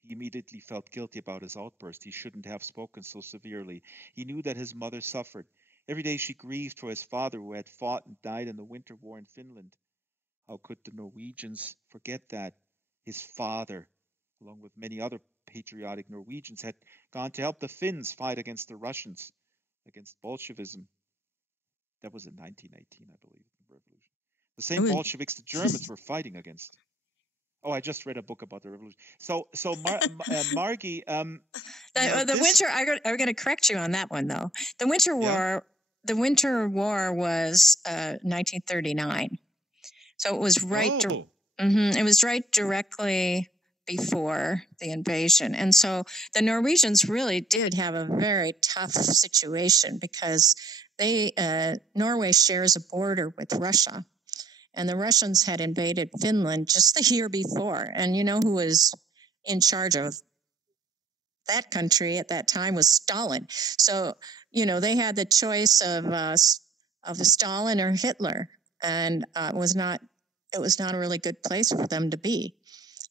He immediately felt guilty about his outburst. He shouldn't have spoken so severely. He knew that his mother suffered. Every day she grieved for his father who had fought and died in the winter war in Finland. How could the Norwegians forget that? His father, along with many other patriotic Norwegians, had gone to help the Finns fight against the Russians, against Bolshevism. That was in 1918, I believe, the revolution. The same Bolsheviks the Germans were fighting against. Oh, I just read a book about the revolution. So Margi, the winter. I'm going to correct you on that one, though. The Winter War. The Winter War was 1939, so it was right. It was right directly before the invasion, and so the Norwegians really did have a very tough situation because Norway shares a border with Russia. And the Russians had invaded Finland just the year before. And you know who was in charge of that country at that time was Stalin. So, they had the choice of Stalin or Hitler. And it was not a really good place for them to be.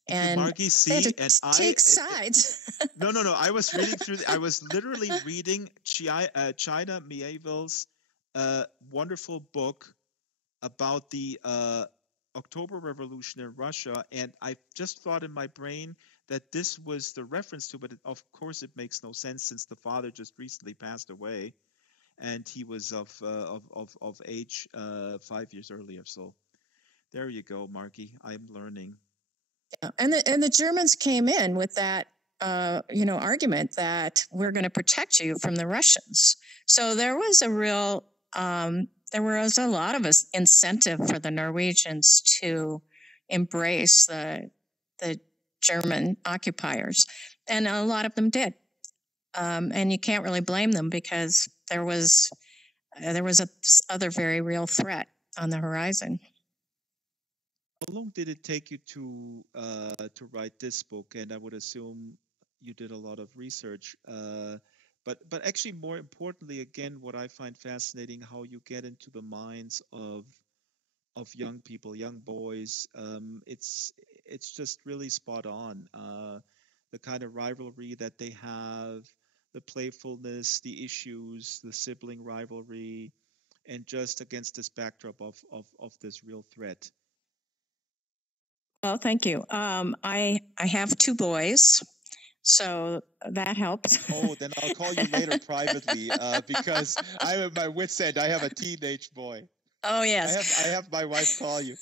And Margi, they had to take sides. No. I was reading I was literally reading China Mieville's wonderful book about the October Revolution in Russia, and I just thought in my brain that this was the reference to, but of course it makes no sense since the father just recently passed away, and he was of age 5 years earlier. So there you go, Margi. I'm learning. Yeah. And the Germans came in with that argument that we're going to protect you from the Russians. So there was a real there was a lot of incentive for the Norwegians to embrace the German occupiers, and a lot of them did. And you can't really blame them because there was other very real threat on the horizon. How long did it take you to write this book? And I would assume you did a lot of research. But actually, more importantly, again, what I find fascinating, how you get into the minds of young people, young boys. It's just really spot on. The kind of rivalry that they have, the playfulness, the issues, the sibling rivalry, and just against this backdrop of this real threat. Well, thank you. I have 2 boys. So that helps. Oh, then I'll call you later privately because I'm at my wit's end. I have a teenage boy. Oh, yes. I have my wife call you.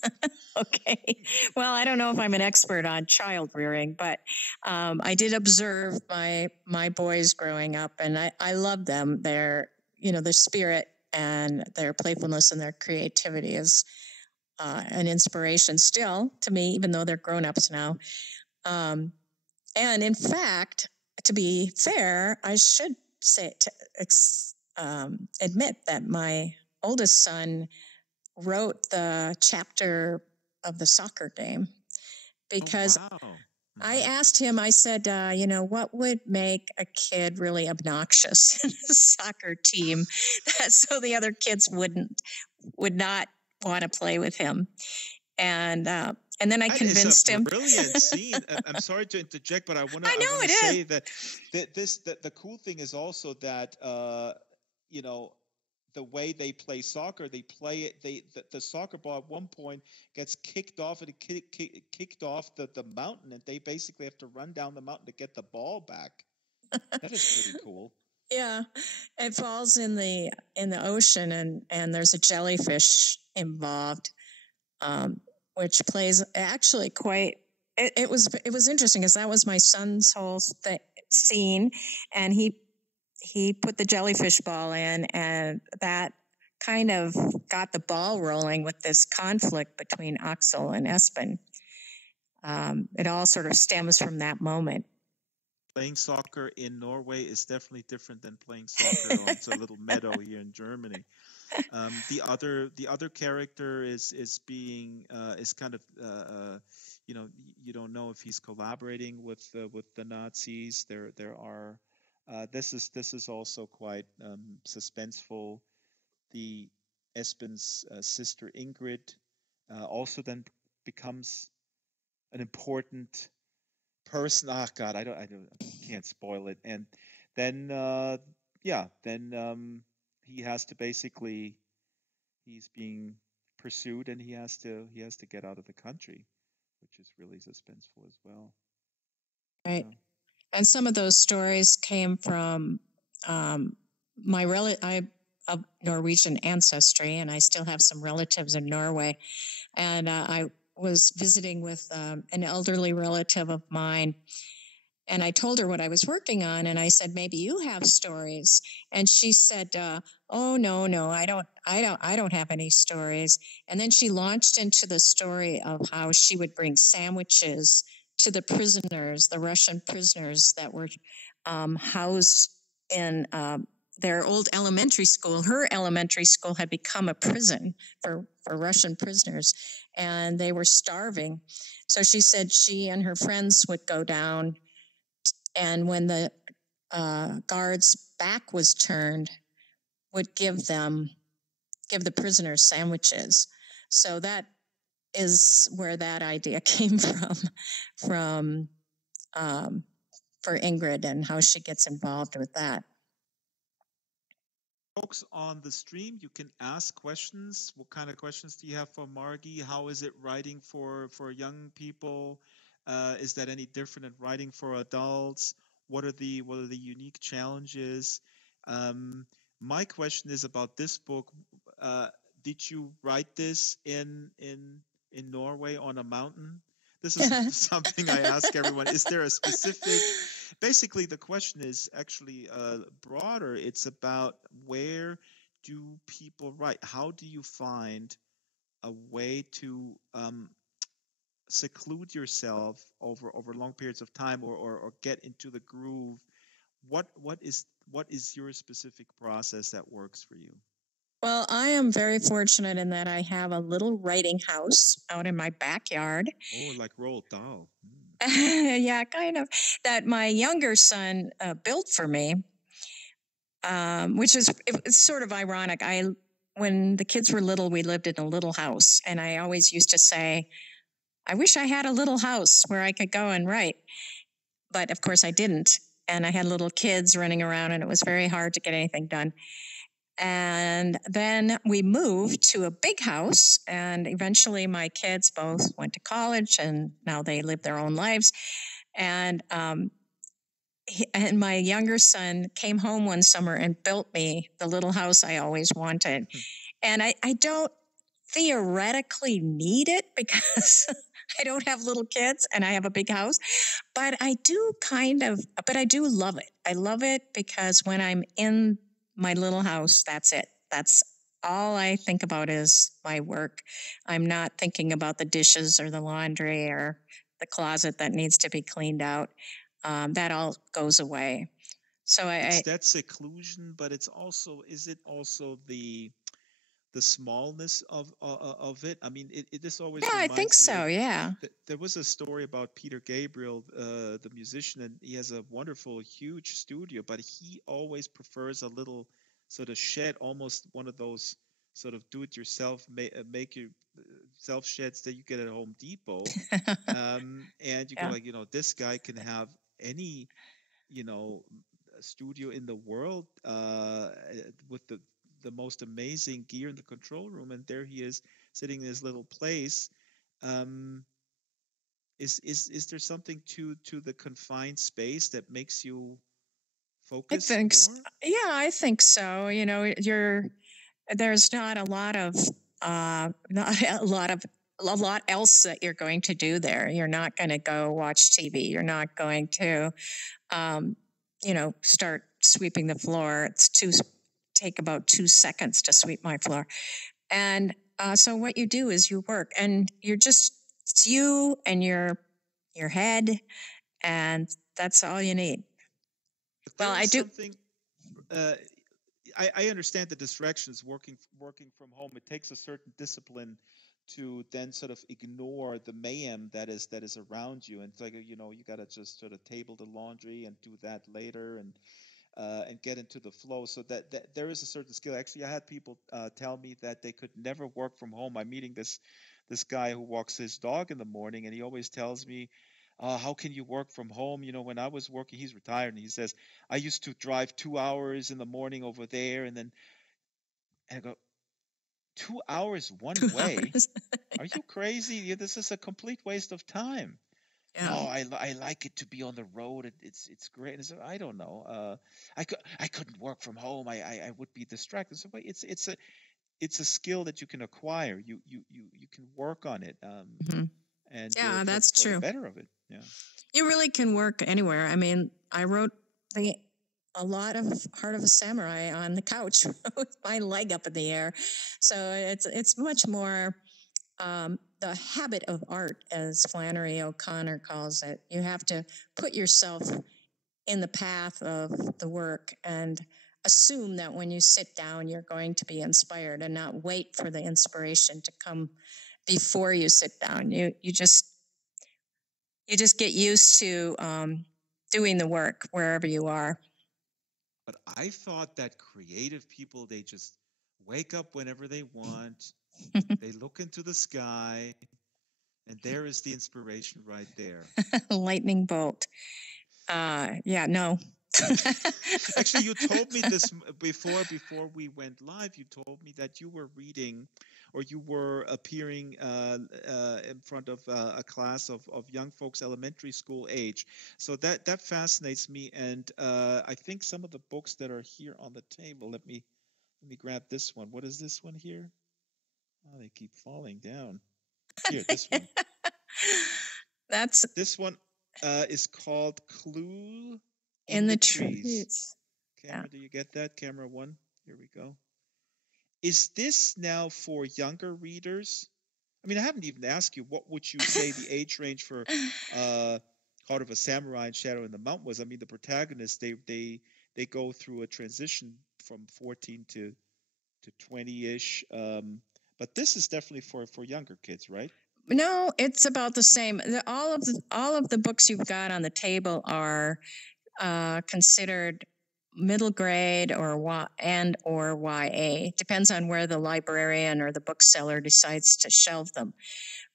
Okay. Well, I don't know if I'm an expert on child rearing, but I did observe my boys growing up, and I love them. Their spirit and their playfulness and their creativity is an inspiration still to me, even though they're grown-ups now. And in fact, to be fair, I should admit that my oldest son wrote the chapter of the soccer game because I asked him, I said, what would make a kid really obnoxious in a soccer team so the other kids would not want to play with him? And And then I convinced him. Brilliant scene. I'm sorry to interject, but I want to say that the cool thing is also that you know, the way they play soccer, they play it. The soccer ball at one point gets kicked off and kicked off the mountain, and they basically have to run down the mountain to get the ball back. That is pretty cool. Yeah, it falls in the ocean, and there's a jellyfish involved, which plays actually quite. It was interesting because that was my son's whole scene, and he put the jellyfish ball in, and that kind of got the ball rolling with this conflict between Axel and Espen. It all sort of stems from that moment. Playing soccer in Norway is definitely different than playing soccer on a little meadow here in Germany. The other character is kind of you know, you don't know if he's collaborating with the Nazis. There are this is also quite suspenseful. The Espen's sister Ingrid also then becomes an important person. Oh God, I can't spoil it. And then he has to basically, he's being pursued, and he has to get out of the country, which is really suspenseful as well. Right. Yeah. And some of those stories came from my of Norwegian ancestry, and I still have some relatives in Norway. And I was visiting with an elderly relative of mine, and I told her what I was working on, and I said, maybe you have stories. And she said, oh, no, I don't have any stories. And then she launched into the story of how she would bring sandwiches to the prisoners, the Russian prisoners that were housed in their old elementary school. Her elementary school had become a prison for Russian prisoners, and they were starving. So she said she and her friends would go down, and when the guard's back was turned, would give the prisoners sandwiches. So that is where that idea came from for Ingrid, and how she gets involved with that. Folks on the stream, you can ask questions. What kind of questions do you have for Margi? How is it writing for young people? Is that any different in writing for adults? What are the unique challenges? My question is about this book. Did you write this in Norway on a mountain? This is something I ask everyone. Is there a specific... Basically, the question is actually broader. It's about, where do people write? How do you find a way to seclude yourself over long periods of time, or get into the groove? What is your specific process that works for you? Well, I am very fortunate in that I have a little writing house out in my backyard. Oh, like Roald Dahl. Yeah, kind of. That my younger son built for me, which is it's sort of ironic. When the kids were little, we lived in a little house, and I always used to say, I wish I had a little house where I could go and write. But of course I didn't. And I had little kids running around, and it was very hard to get anything done. And then we moved to a big house, and eventually my kids both went to college, and now they live their own lives. And my younger son came home one summer and built me the little house I always wanted. And I don't theoretically need it because I don't have little kids and I have a big house, but I do love it. I love it because when I'm in my little house, that's it. That's all I think about is my work. I'm not thinking about the dishes or the laundry or the closet that needs to be cleaned out. That all goes away. So it's that seclusion, but is it also the smallness of it? I mean, it is always. Yeah, I think so. Yeah. There was a story about Peter Gabriel, the musician, and he has a wonderful, huge studio, but he always prefers a little sort of shed, almost one of those sort of do-it-yourself, make your self-sheds that you get at Home Depot. And you go Yeah. like, this guy can have any, studio in the world with the most amazing gear in the control room, and there he is sitting in his little place. Um, is there something to the confined space that makes you I focus think, more? yeah, I think so. There's not a lot of, not a lot else that you're going to do there. You're not going to go watch TV. You're not going to, start sweeping the floor. Take about 2 seconds to sweep my floor. And so what you do is you work, and it's you and your head, and that's all you need. Well, I do. Something. I understand the distractions working from home. It takes a certain discipline to then sort of ignore the mayhem that is around you, and it's like you got to just sort of table the laundry and do that later, and get into the flow. So that there is a certain skill. Actually, I had people tell me that they could never work from home. I'm meeting this guy who walks his dog in the morning, and he always tells me, how can you work from home? When I was working, he's retired, and he says, I used to drive 2 hours in the morning over there, and I go, 2 hours one 2 way? hours. Are you crazy? Yeah, this is a complete waste of time. Yeah. No, I like it to be on the road. It's great. And so I don't know. I couldn't work from home. I would be distracted. So it's a skill that you can acquire. You can work on it. Mhm. And Yeah, that's for the true. better of it. Yeah. You really can work anywhere. I mean, I wrote a lot of Heart of a Samurai on the couch with my leg up in the air. So it's much more the habit of art, as Flannery O'Connor calls it. You have to put yourself in the path of the work and assume that when you sit down, you're going to be inspired, and not wait for the inspiration to come before you sit down. You just get used to doing the work wherever you are. But I thought that creative people, they just wake up whenever they want. They look into the sky, and there is the inspiration right there. Lightning bolt. Yeah, no. Actually, you told me this before we went live. You told me that you were reading, or you were appearing in front of a class of young folks, elementary school age. So that fascinates me, and I think some of the books that are here on the table. Let me grab this one. What is this one here? Oh, they keep falling down. Here, this one. This one is called Clue in the Trees. Camera, yeah. Do you get that? Camera one. Here we go. Is this now for younger readers? I mean, I haven't even asked you, what would you say the age range for Heart of a Samurai and Shadow in the Mountain was? I mean, the protagonists, they go through a transition from 14 to 20-ish. But this is definitely for younger kids, right? No, it's about the same. All of the books you've got on the table are considered middle grade or YA. Depends on where the librarian or the bookseller decides to shelve them.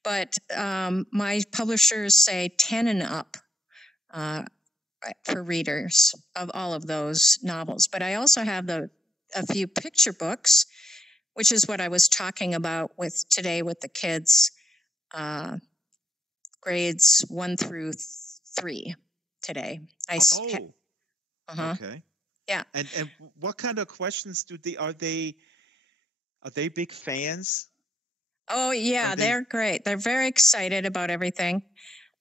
But my publishers say 10 and up for readers of all of those novels. But I also have a few picture books, which is what I was talking about today with the kids. Grades 1 through 3 today. Okay. Yeah. And what kind of questions are they big fans? Oh yeah, they're great. They're very excited about everything,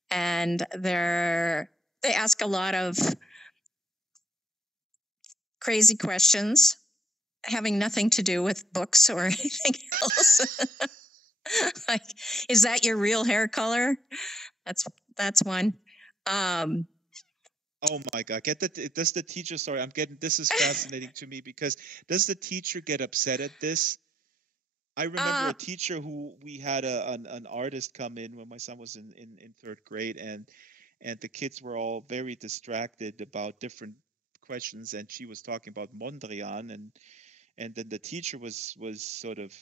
and they ask a lot of crazy questions having nothing to do with books or anything else. Like, is that your real hair color? That's one. Oh my God! Does the teacher? Sorry, this is fascinating to me, because does the teacher get upset at this? I remember a teacher who we had an artist come in when my son was in 3rd grade, and the kids were all very distracted about different questions, and she was talking about Mondrian, And then the teacher was sort of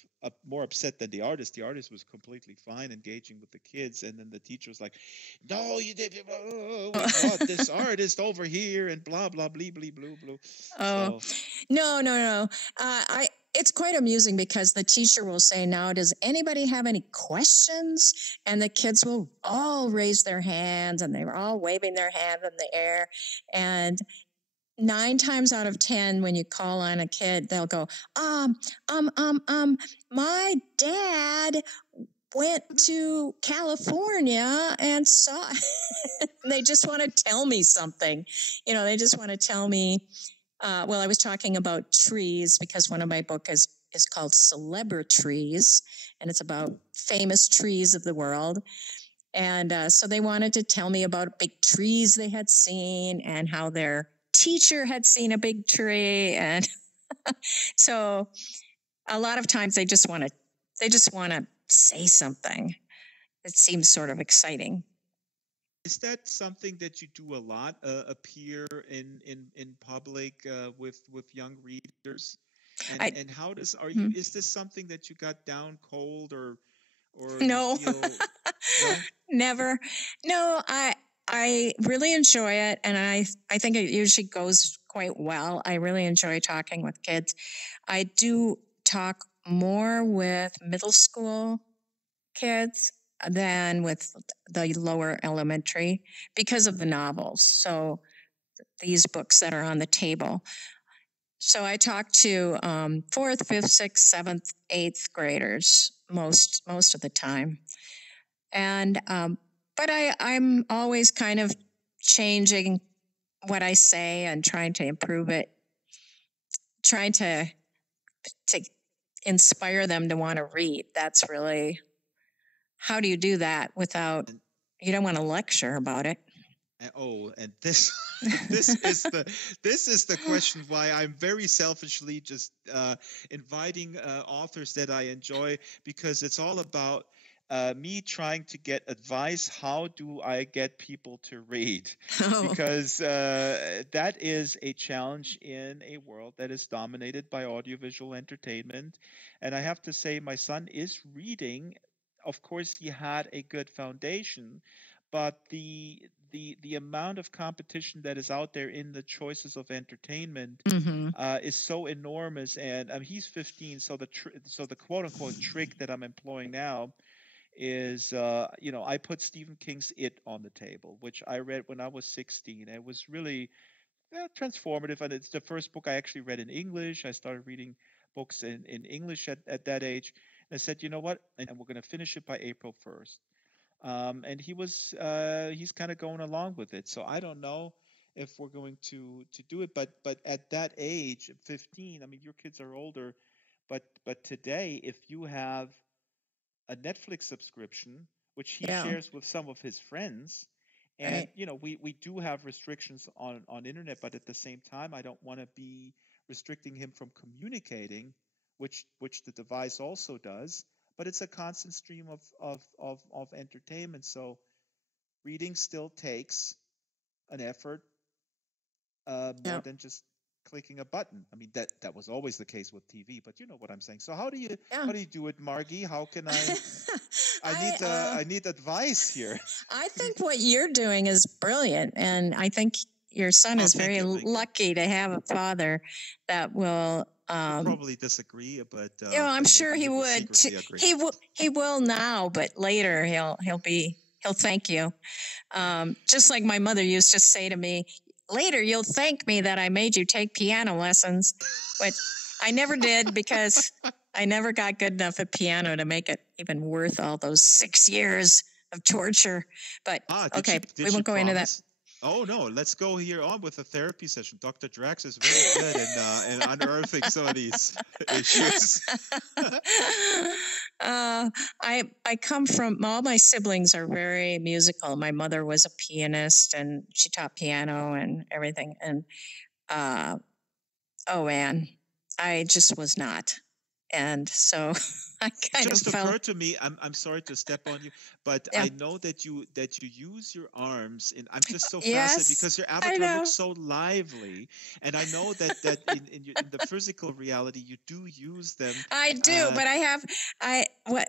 more upset than the artist. The artist was completely fine, engaging with the kids. And then the teacher was like, "No, you did. We brought this artist over here, and blah blah blee blee blue blue." Oh, no. It's quite amusing because the teacher will say, "Now, does anybody have any questions?" And the kids will all raise their hands, and they were all waving their hand in the air. And 9 times out of 10, when you call on a kid, they'll go, my dad went to California and saw, they just want to tell me something. They just want to tell me, I was talking about trees because one of my books is called Celebritrees, and it's about famous trees of the world. And so they wanted to tell me about big trees they had seen and how their teacher had seen a big tree. And so a lot of times they just want to say something. It seems sort of exciting. Is that something that you do a lot, appear in public with young readers? And how is this something that you got down cold or no, you feel, no? Never. No, I really enjoy it, and I think it usually goes quite well. I really enjoy talking with kids. I do talk more with middle school kids than with the lower elementary because of the novels. So these books that are on the table. So I talk to 4th, 5th, 6th, 7th, 8th graders most of the time. And but I'm always kind of changing what I say and trying to improve it, trying to inspire them to want to read. That's really, how do you do that without, you don't want to lecture about it. And this is the question why I'm very selfishly just inviting authors that I enjoy, because it's all about me trying to get advice. How do I get people to read? Because that is a challenge in a world that is dominated by audiovisual entertainment. And I have to say, my son is reading. Of course, he had a good foundation, but the amount of competition that is out there in the choices of entertainment is so enormous. And he's 15, so the quote unquote trick that I'm employing now is, I put Stephen King's It on the table, which I read when I was 16. It was really transformative, and it's the first book I actually read in English. I started reading books in English at that age. And I said, you know what? And we're going to finish it by April 1st. And he's kind of going along with it. So I don't know if we're going to do it, but at that age, 15, I mean, your kids are older, but today, if you have a Netflix subscription, which he shares with some of his friends, and we do have restrictions on internet, but at the same time, I don't want to be restricting him from communicating, which the device also does. But it's a constant stream of entertainment. So reading still takes an effort, more than just clicking a button. I mean, that was always the case with TV, but you know what I'm saying. So how do you do it, Margie? How can I need advice here. I think what you're doing is brilliant, and I think your son is very lucky to have a father that will probably disagree, but I'm sure he would. He will now, but later he'll thank you. Just like my mother used to say to me, later you'll thank me that I made you take piano lessons, which I never did because I never got good enough at piano to make it even worth all those 6 years of torture. But we won't go into that. Oh, no, let's go here on with a therapy session. Dr. Drax is very good in unearthing some of these issues. I come from, all my siblings are very musical. My mother was a pianist, and she taught piano and everything. And, oh, man, I just was not. And so I kind Just of felt, occurred to me. I'm sorry to step on you, but yeah, I know that you use your arms, and I'm just so fascinated yes, because your I avatar know. looks so lively, and I know that in the physical reality you do use them. I do, but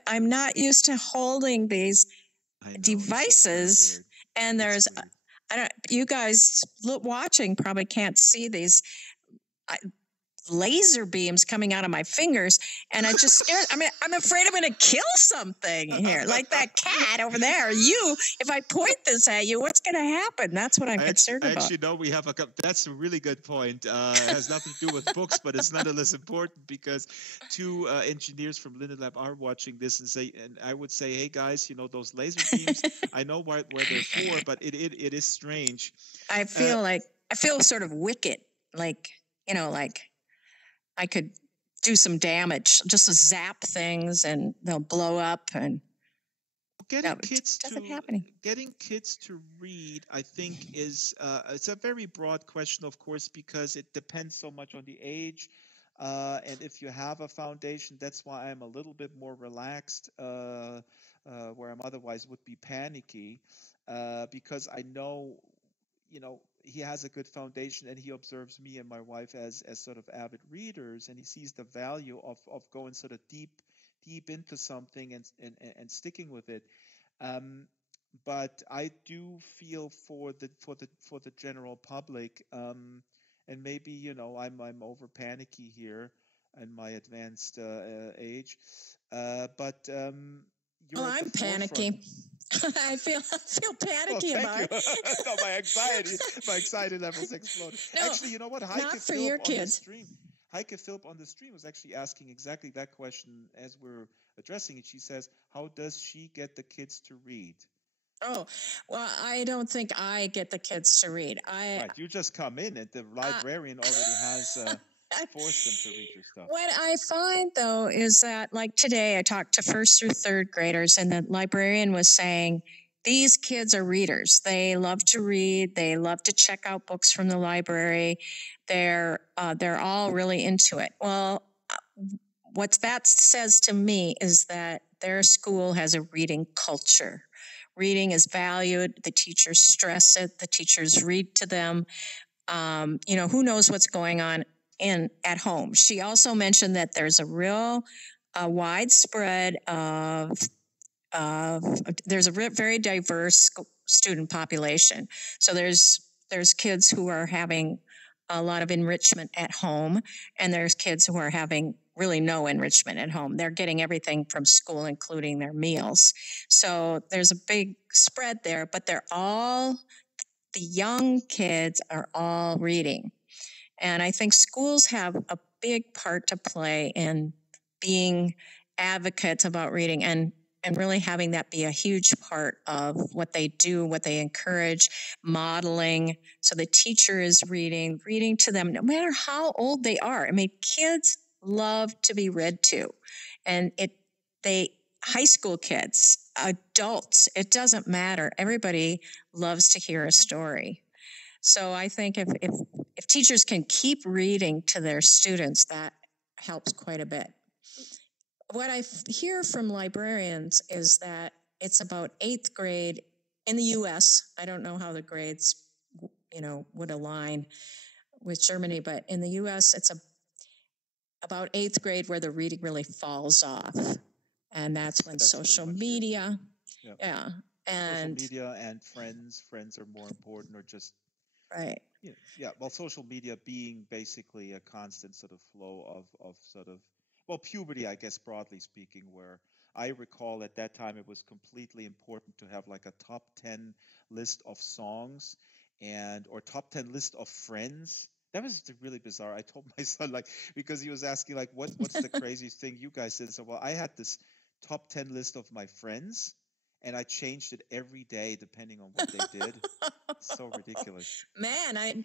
I'm not used to holding these I know it's kind of devices, weird. and there's, It's weird. I don't, you guys watching probably can't see these laser beams coming out of my fingers, and I just scared. I mean, I'm afraid I'm going to kill something here, like that cat over there. If I point this at you, what's going to happen? That's what I'm concerned I about. actually know we have that's a really good point. It has nothing to do with books, but it's nonetheless important because two engineers from Linden Lab are watching this and I would say, hey guys, those laser beams, I know where they're for, but it is strange. I feel sort of wicked, like I could do some damage, just to zap things and they'll blow up. And getting kids to read, I think, is it's a very broad question, of course, because it depends so much on the age. And if you have a foundation, that's why I'm a little bit more relaxed, where I'm otherwise would be panicky, because I know, he has a good foundation and he observes me and my wife as sort of avid readers, and he sees the value of going sort of deep into something and sticking with it. But I do feel for the general public, and maybe I'm over panicky here in my advanced age, but you're at I'm the forefront. panicky. I feel panicky about it. No, my anxiety levels exploded. No, actually, you know what? Not for your kids. Heike Philp on the stream was actually asking exactly that question as we're addressing it. She says, how does she get the kids to read? Oh, well, I don't think I get the kids to read. Right, you just come in and the librarian already has forced them to read your stuff. What I find, though, is that, like today, I talked to first through third graders, and the librarian was saying, these kids are readers. They love to read. They love to check out books from the library. They're all really into it. Well, what that says to me is that their school has a reading culture. Reading is valued. The teachers stress it. The teachers read to them. Who knows what's going on at home. She also mentioned that there's a real widespread of there's a very diverse student population. So there's kids who are having a lot of enrichment at home, and there's kids who are having really no enrichment at home. They're getting everything from school, including their meals. So there's a big spread there, but the young kids are all reading. And I think schools have a big part to play in being advocates about reading and really having that be a huge part of what they do, what they encourage, modeling. So the teacher is reading to them, no matter how old they are. I mean, kids love to be read to. And high school kids, adults, it doesn't matter. Everybody loves to hear a story. So I think if teachers can keep reading to their students, that helps quite a bit. What I hear from librarians is that it's about 8th grade in the U.S. I don't know how the grades, would align with Germany, but in the U.S., it's about 8th grade where the reading really falls off. And that's when social media, and social media and friends are more important, or just right. Yeah. Well, social media being basically a constant sort of flow of sort of, well, puberty, I guess, broadly speaking, where I recall at that time it was completely important to have like a top 10 list of songs or top 10 list of friends. That was really bizarre. I told my son, because he was asking, what's the craziest thing you guys did? So, well, I had this top 10 list of my friends, and I changed it every day depending on what they did. So ridiculous. Man,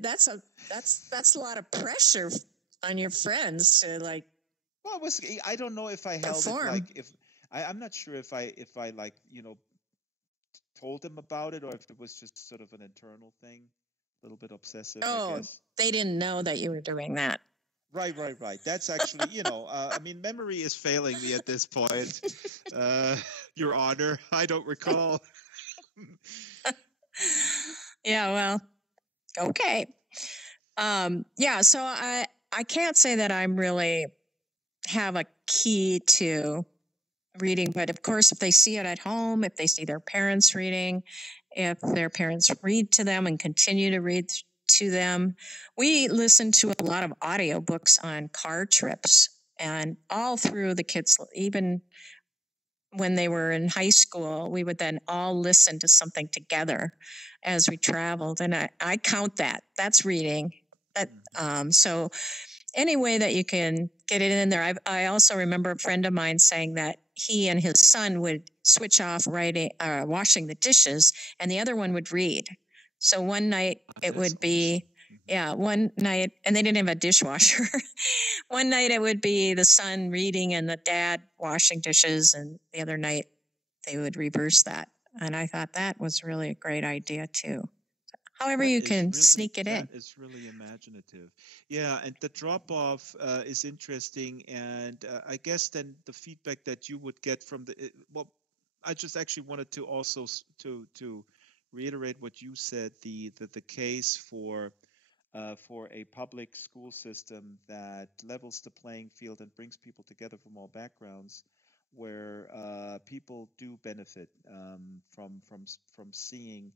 that's a lot of pressure on your friends to Well, I don't know if I held it I'm not sure if I told them about it, or if it was just sort of an internal thing, a little bit obsessive. I guess. They didn't know that you were doing that. Right. That's actually, I mean, memory is failing me at this point. Your Honor, I don't recall. Yeah, well, okay. Yeah, so I can't say that I'm really have a key to reading, but of course, if they see it at home, if they see their parents reading, if their parents read to them and continue to read to them, we listen to a lot of audiobooks on car trips and all through the kids, even when they were in high school, we would then all listen to something together as we traveled. And I count that. That's reading. So any way that you can get it in there. I also remember a friend of mine saying that he and his son would switch off washing the dishes, and the other one would read. So one night it would be, one night, and they didn't have a dishwasher. One night it would be the son reading and the dad washing dishes, and the other night they would reverse that. And I thought that was really a great idea too. However you can sneak it in. That is really imaginative. Yeah, and the drop-off is interesting. And I guess then the feedback that you would get from I just actually wanted to also to reiterate what you said, the case for a public school system that levels the playing field and brings people together from all backgrounds, where people do benefit from seeing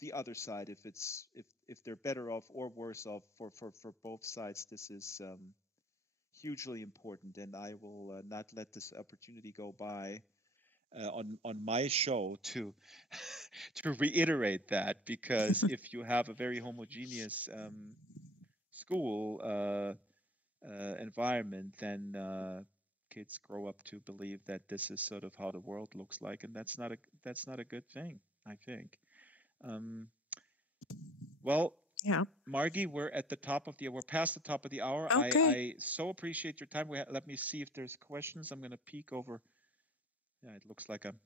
the other side, if they're better off or worse off for both sides. This is hugely important, and I will not let this opportunity go by on my show to to reiterate that, because if you have a very homogeneous school environment, then kids grow up to believe that this is sort of how the world looks like, and that's not a good thing, I think. Well, yeah, Margi, we're past the top of the hour. Okay. I so appreciate your time. Let me see if there's questions. I'm going to peek over. Yeah, it looks like I'm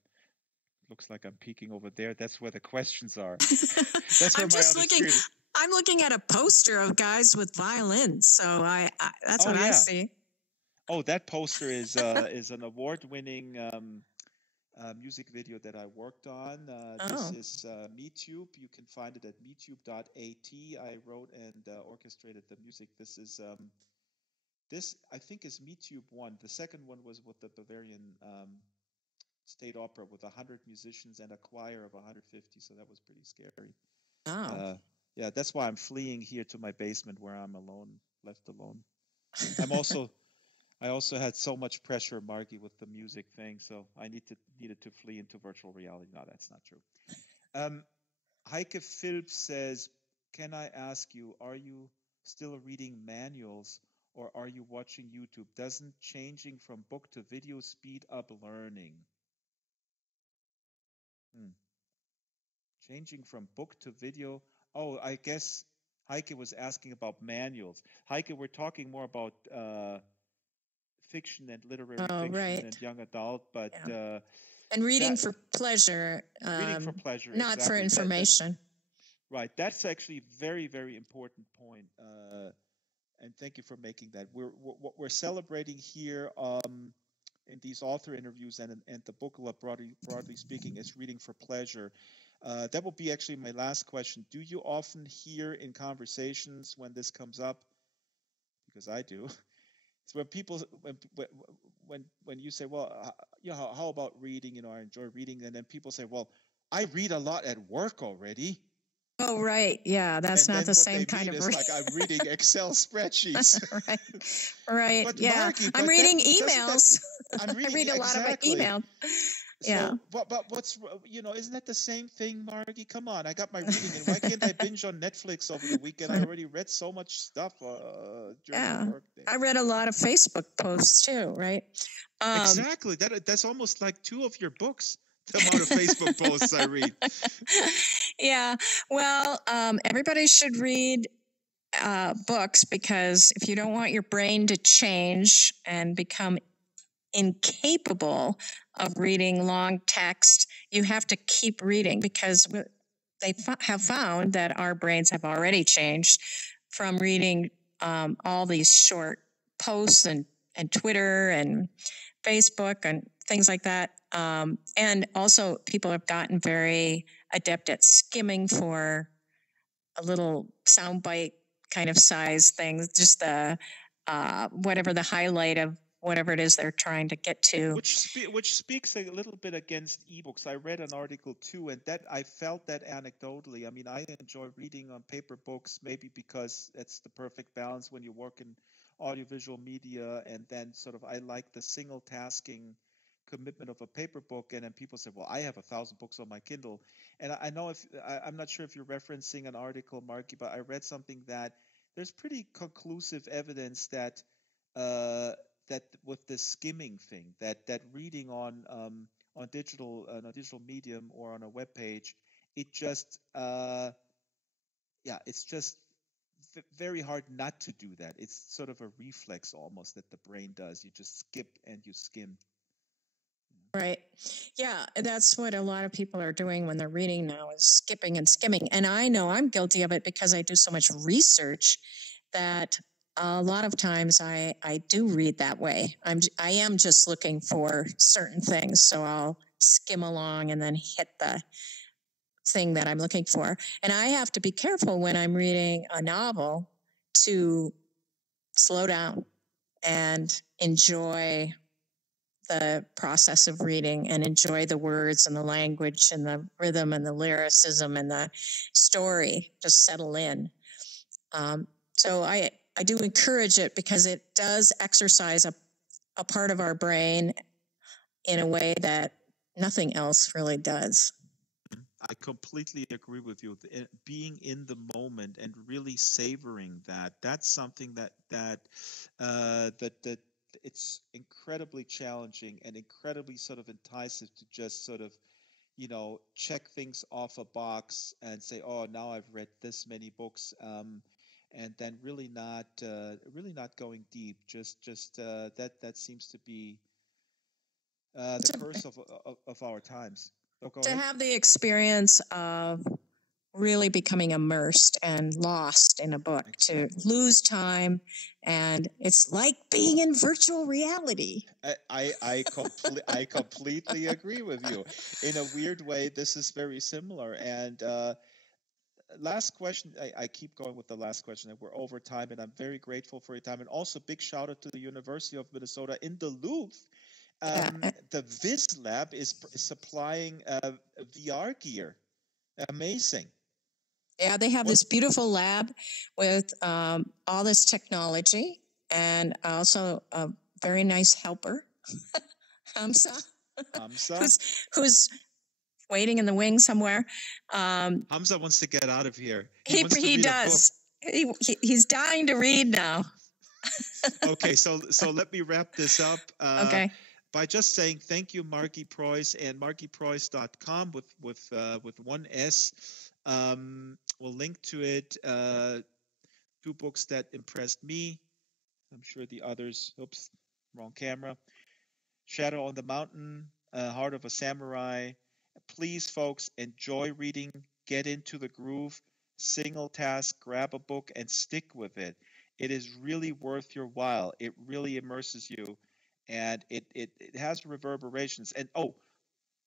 peeking over there. That's where the questions are. That's where I'm looking at a poster of guys with violins, so that's what I see. Oh, that poster is an award-winning music video that I worked on. This is MeTube. You can find it at metube.at. I wrote and orchestrated the music. This is this I think is MeTube 1. The second one was with the Bavarian State Opera with 100 musicians and a choir of 150. So that was pretty scary. Yeah, that's why I'm fleeing here to my basement where I'm left alone. I also had so much pressure, Margi, with the music thing, so I needed to flee into virtual reality. No, that's not true. Heike Phillips says, can I ask you, are you still reading manuals or are you watching YouTube? Doesn't changing from book to video speed up learning? Changing from book to video. Oh, I guess Heike was asking about manuals. Heike, we're talking more about fiction and literary fiction and young adult, but and reading for pleasure. Reading for pleasure, not for information. Right. That's actually a very, very important point. And thank you for making that. What we're celebrating here in these author interviews and the book club, broadly speaking, is reading for pleasure. That will be actually my last question. Do you often hear in conversations when this comes up? Because I do. It's when people, when you say, well, how about reading? I enjoy reading. And then people say, well, I read a lot at work already. Oh, right. Yeah, that's not the same kind of reading. Like I'm reading Excel spreadsheets. Right. But yeah, Margi, I'm reading emails. I read a lot of emails. Yeah. So, but what's, isn't that the same thing, Margi? Come on, I got my reading, and why can't I binge on Netflix over the weekend? I already read so much stuff during the work day. I read a lot of Facebook posts too, right? Exactly. That's almost like 2 of your books, the amount of Facebook posts I read. Yeah. Well, everybody should read books, because if you don't want your brain to change and become incapable of reading long text, you have to keep reading, because they have found that our brains have already changed from reading all these short posts and Twitter and Facebook and things like that. And also people have gotten very adept at skimming for a little soundbite kind of size things, just the whatever the highlight of whatever it is they're trying to get to. Which speaks a little bit against ebooks. I read an article too, and that I felt that anecdotally. I mean, I enjoy reading on paper books, maybe because it's the perfect balance when you work in audiovisual media, and then sort of I like the single tasking commitment of a paper book. And then people say, well, I have 1,000 books on my Kindle. And I know I'm not sure if you're referencing an article, Margie, but I read something that there's pretty conclusive evidence that that with the skimming thing, that reading on digital a digital medium or on a web page, it just it's just very hard not to do that. It's sort of a reflex almost that the brain does. You just skip and you skim. Right. Yeah, that's what a lot of people are doing when they're reading now, is skipping and skimming. And I know I'm guilty of it because I do so much research that a lot of times I do read that way. I am just looking for certain things, so I'll skim along and then hit the thing that I'm looking for. And I have to be careful when I'm reading a novel to slow down and enjoy the process of reading and enjoy the words and the language and the rhythm and the lyricism and the story just settle in. So I do encourage it because it does exercise a part of our brain in a way that nothing else really does. I completely agree with you. Being in the moment and really savoring that's something that it's incredibly challenging and incredibly sort of enticing to just sort of, check things off a box and say, oh, now I've read this many books, and then really not going deep. Just that seems to be the curse of our times. To have the experience of really becoming immersed and lost in a book, exactly. To lose time, and it's like being in virtual reality. I completely agree with you. In a weird way, this is very similar. And last question, I keep going with the last question, and we're over time, and I'm very grateful for your time. And also big shout out to the University of Minnesota in Duluth. The Viz Lab is supplying VR gear. Amazing. Yeah, they have this beautiful lab with all this technology, and also a very nice helper, Hamza, who's waiting in the wing somewhere. Hamza wants to get out of here. He does. He's dying to read now. Okay, so let me wrap this up. Okay. By just saying thank you, Margi Preus, and margipreus.com with one S. We'll link to it. 2 books that impressed me. I'm sure the others. Oops, wrong camera. Shadow on the Mountain, Heart of a Samurai. Please, folks, enjoy reading. Get into the groove. Single task, grab a book and stick with it. It is really worth your while. It really immerses you. And it has reverberations. And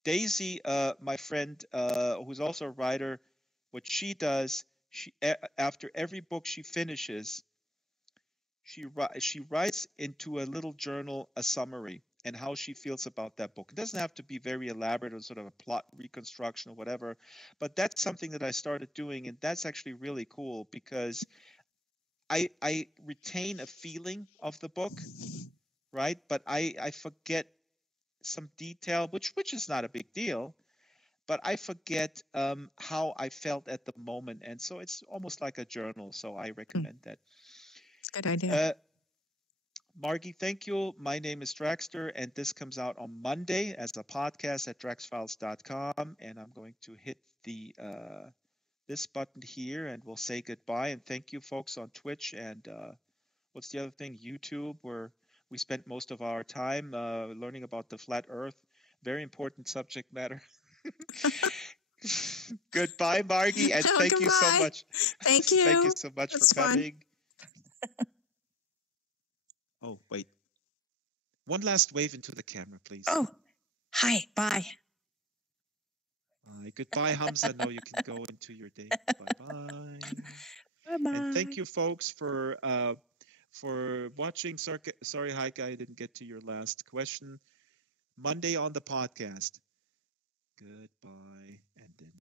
Daisy, my friend, who's also a writer, what she does, after every book she finishes, she writes into a little journal a summary and how she feels about that book. It doesn't have to be very elaborate or sort of a plot reconstruction or whatever, but that's something that I started doing, and that's actually really cool because I retain a feeling of the book. Right, but I forget some detail, which is not a big deal, but I forget how I felt at the moment, and so it's almost like a journal. So I recommend that. Good idea. Margi, thank you. My name is Draxter, and this comes out on Monday as a podcast at draxfiles.com, and I'm going to hit the this button here, and we'll say goodbye. And thank you, folks on Twitch and what's the other thing? YouTube, where we spent most of our time learning about the flat Earth. Very important subject matter. Goodbye, Margi, and thank you so much. Thank you. Thank you so much for coming. Fun. Oh, wait. One last wave into the camera, please. Oh, hi, bye. Goodbye, Hamza. Now you can go into your day. Bye-bye. Bye-bye. And thank you, folks, for watching. Sorry, Heike, I didn't get to your last question. Monday on the podcast. Goodbye, and then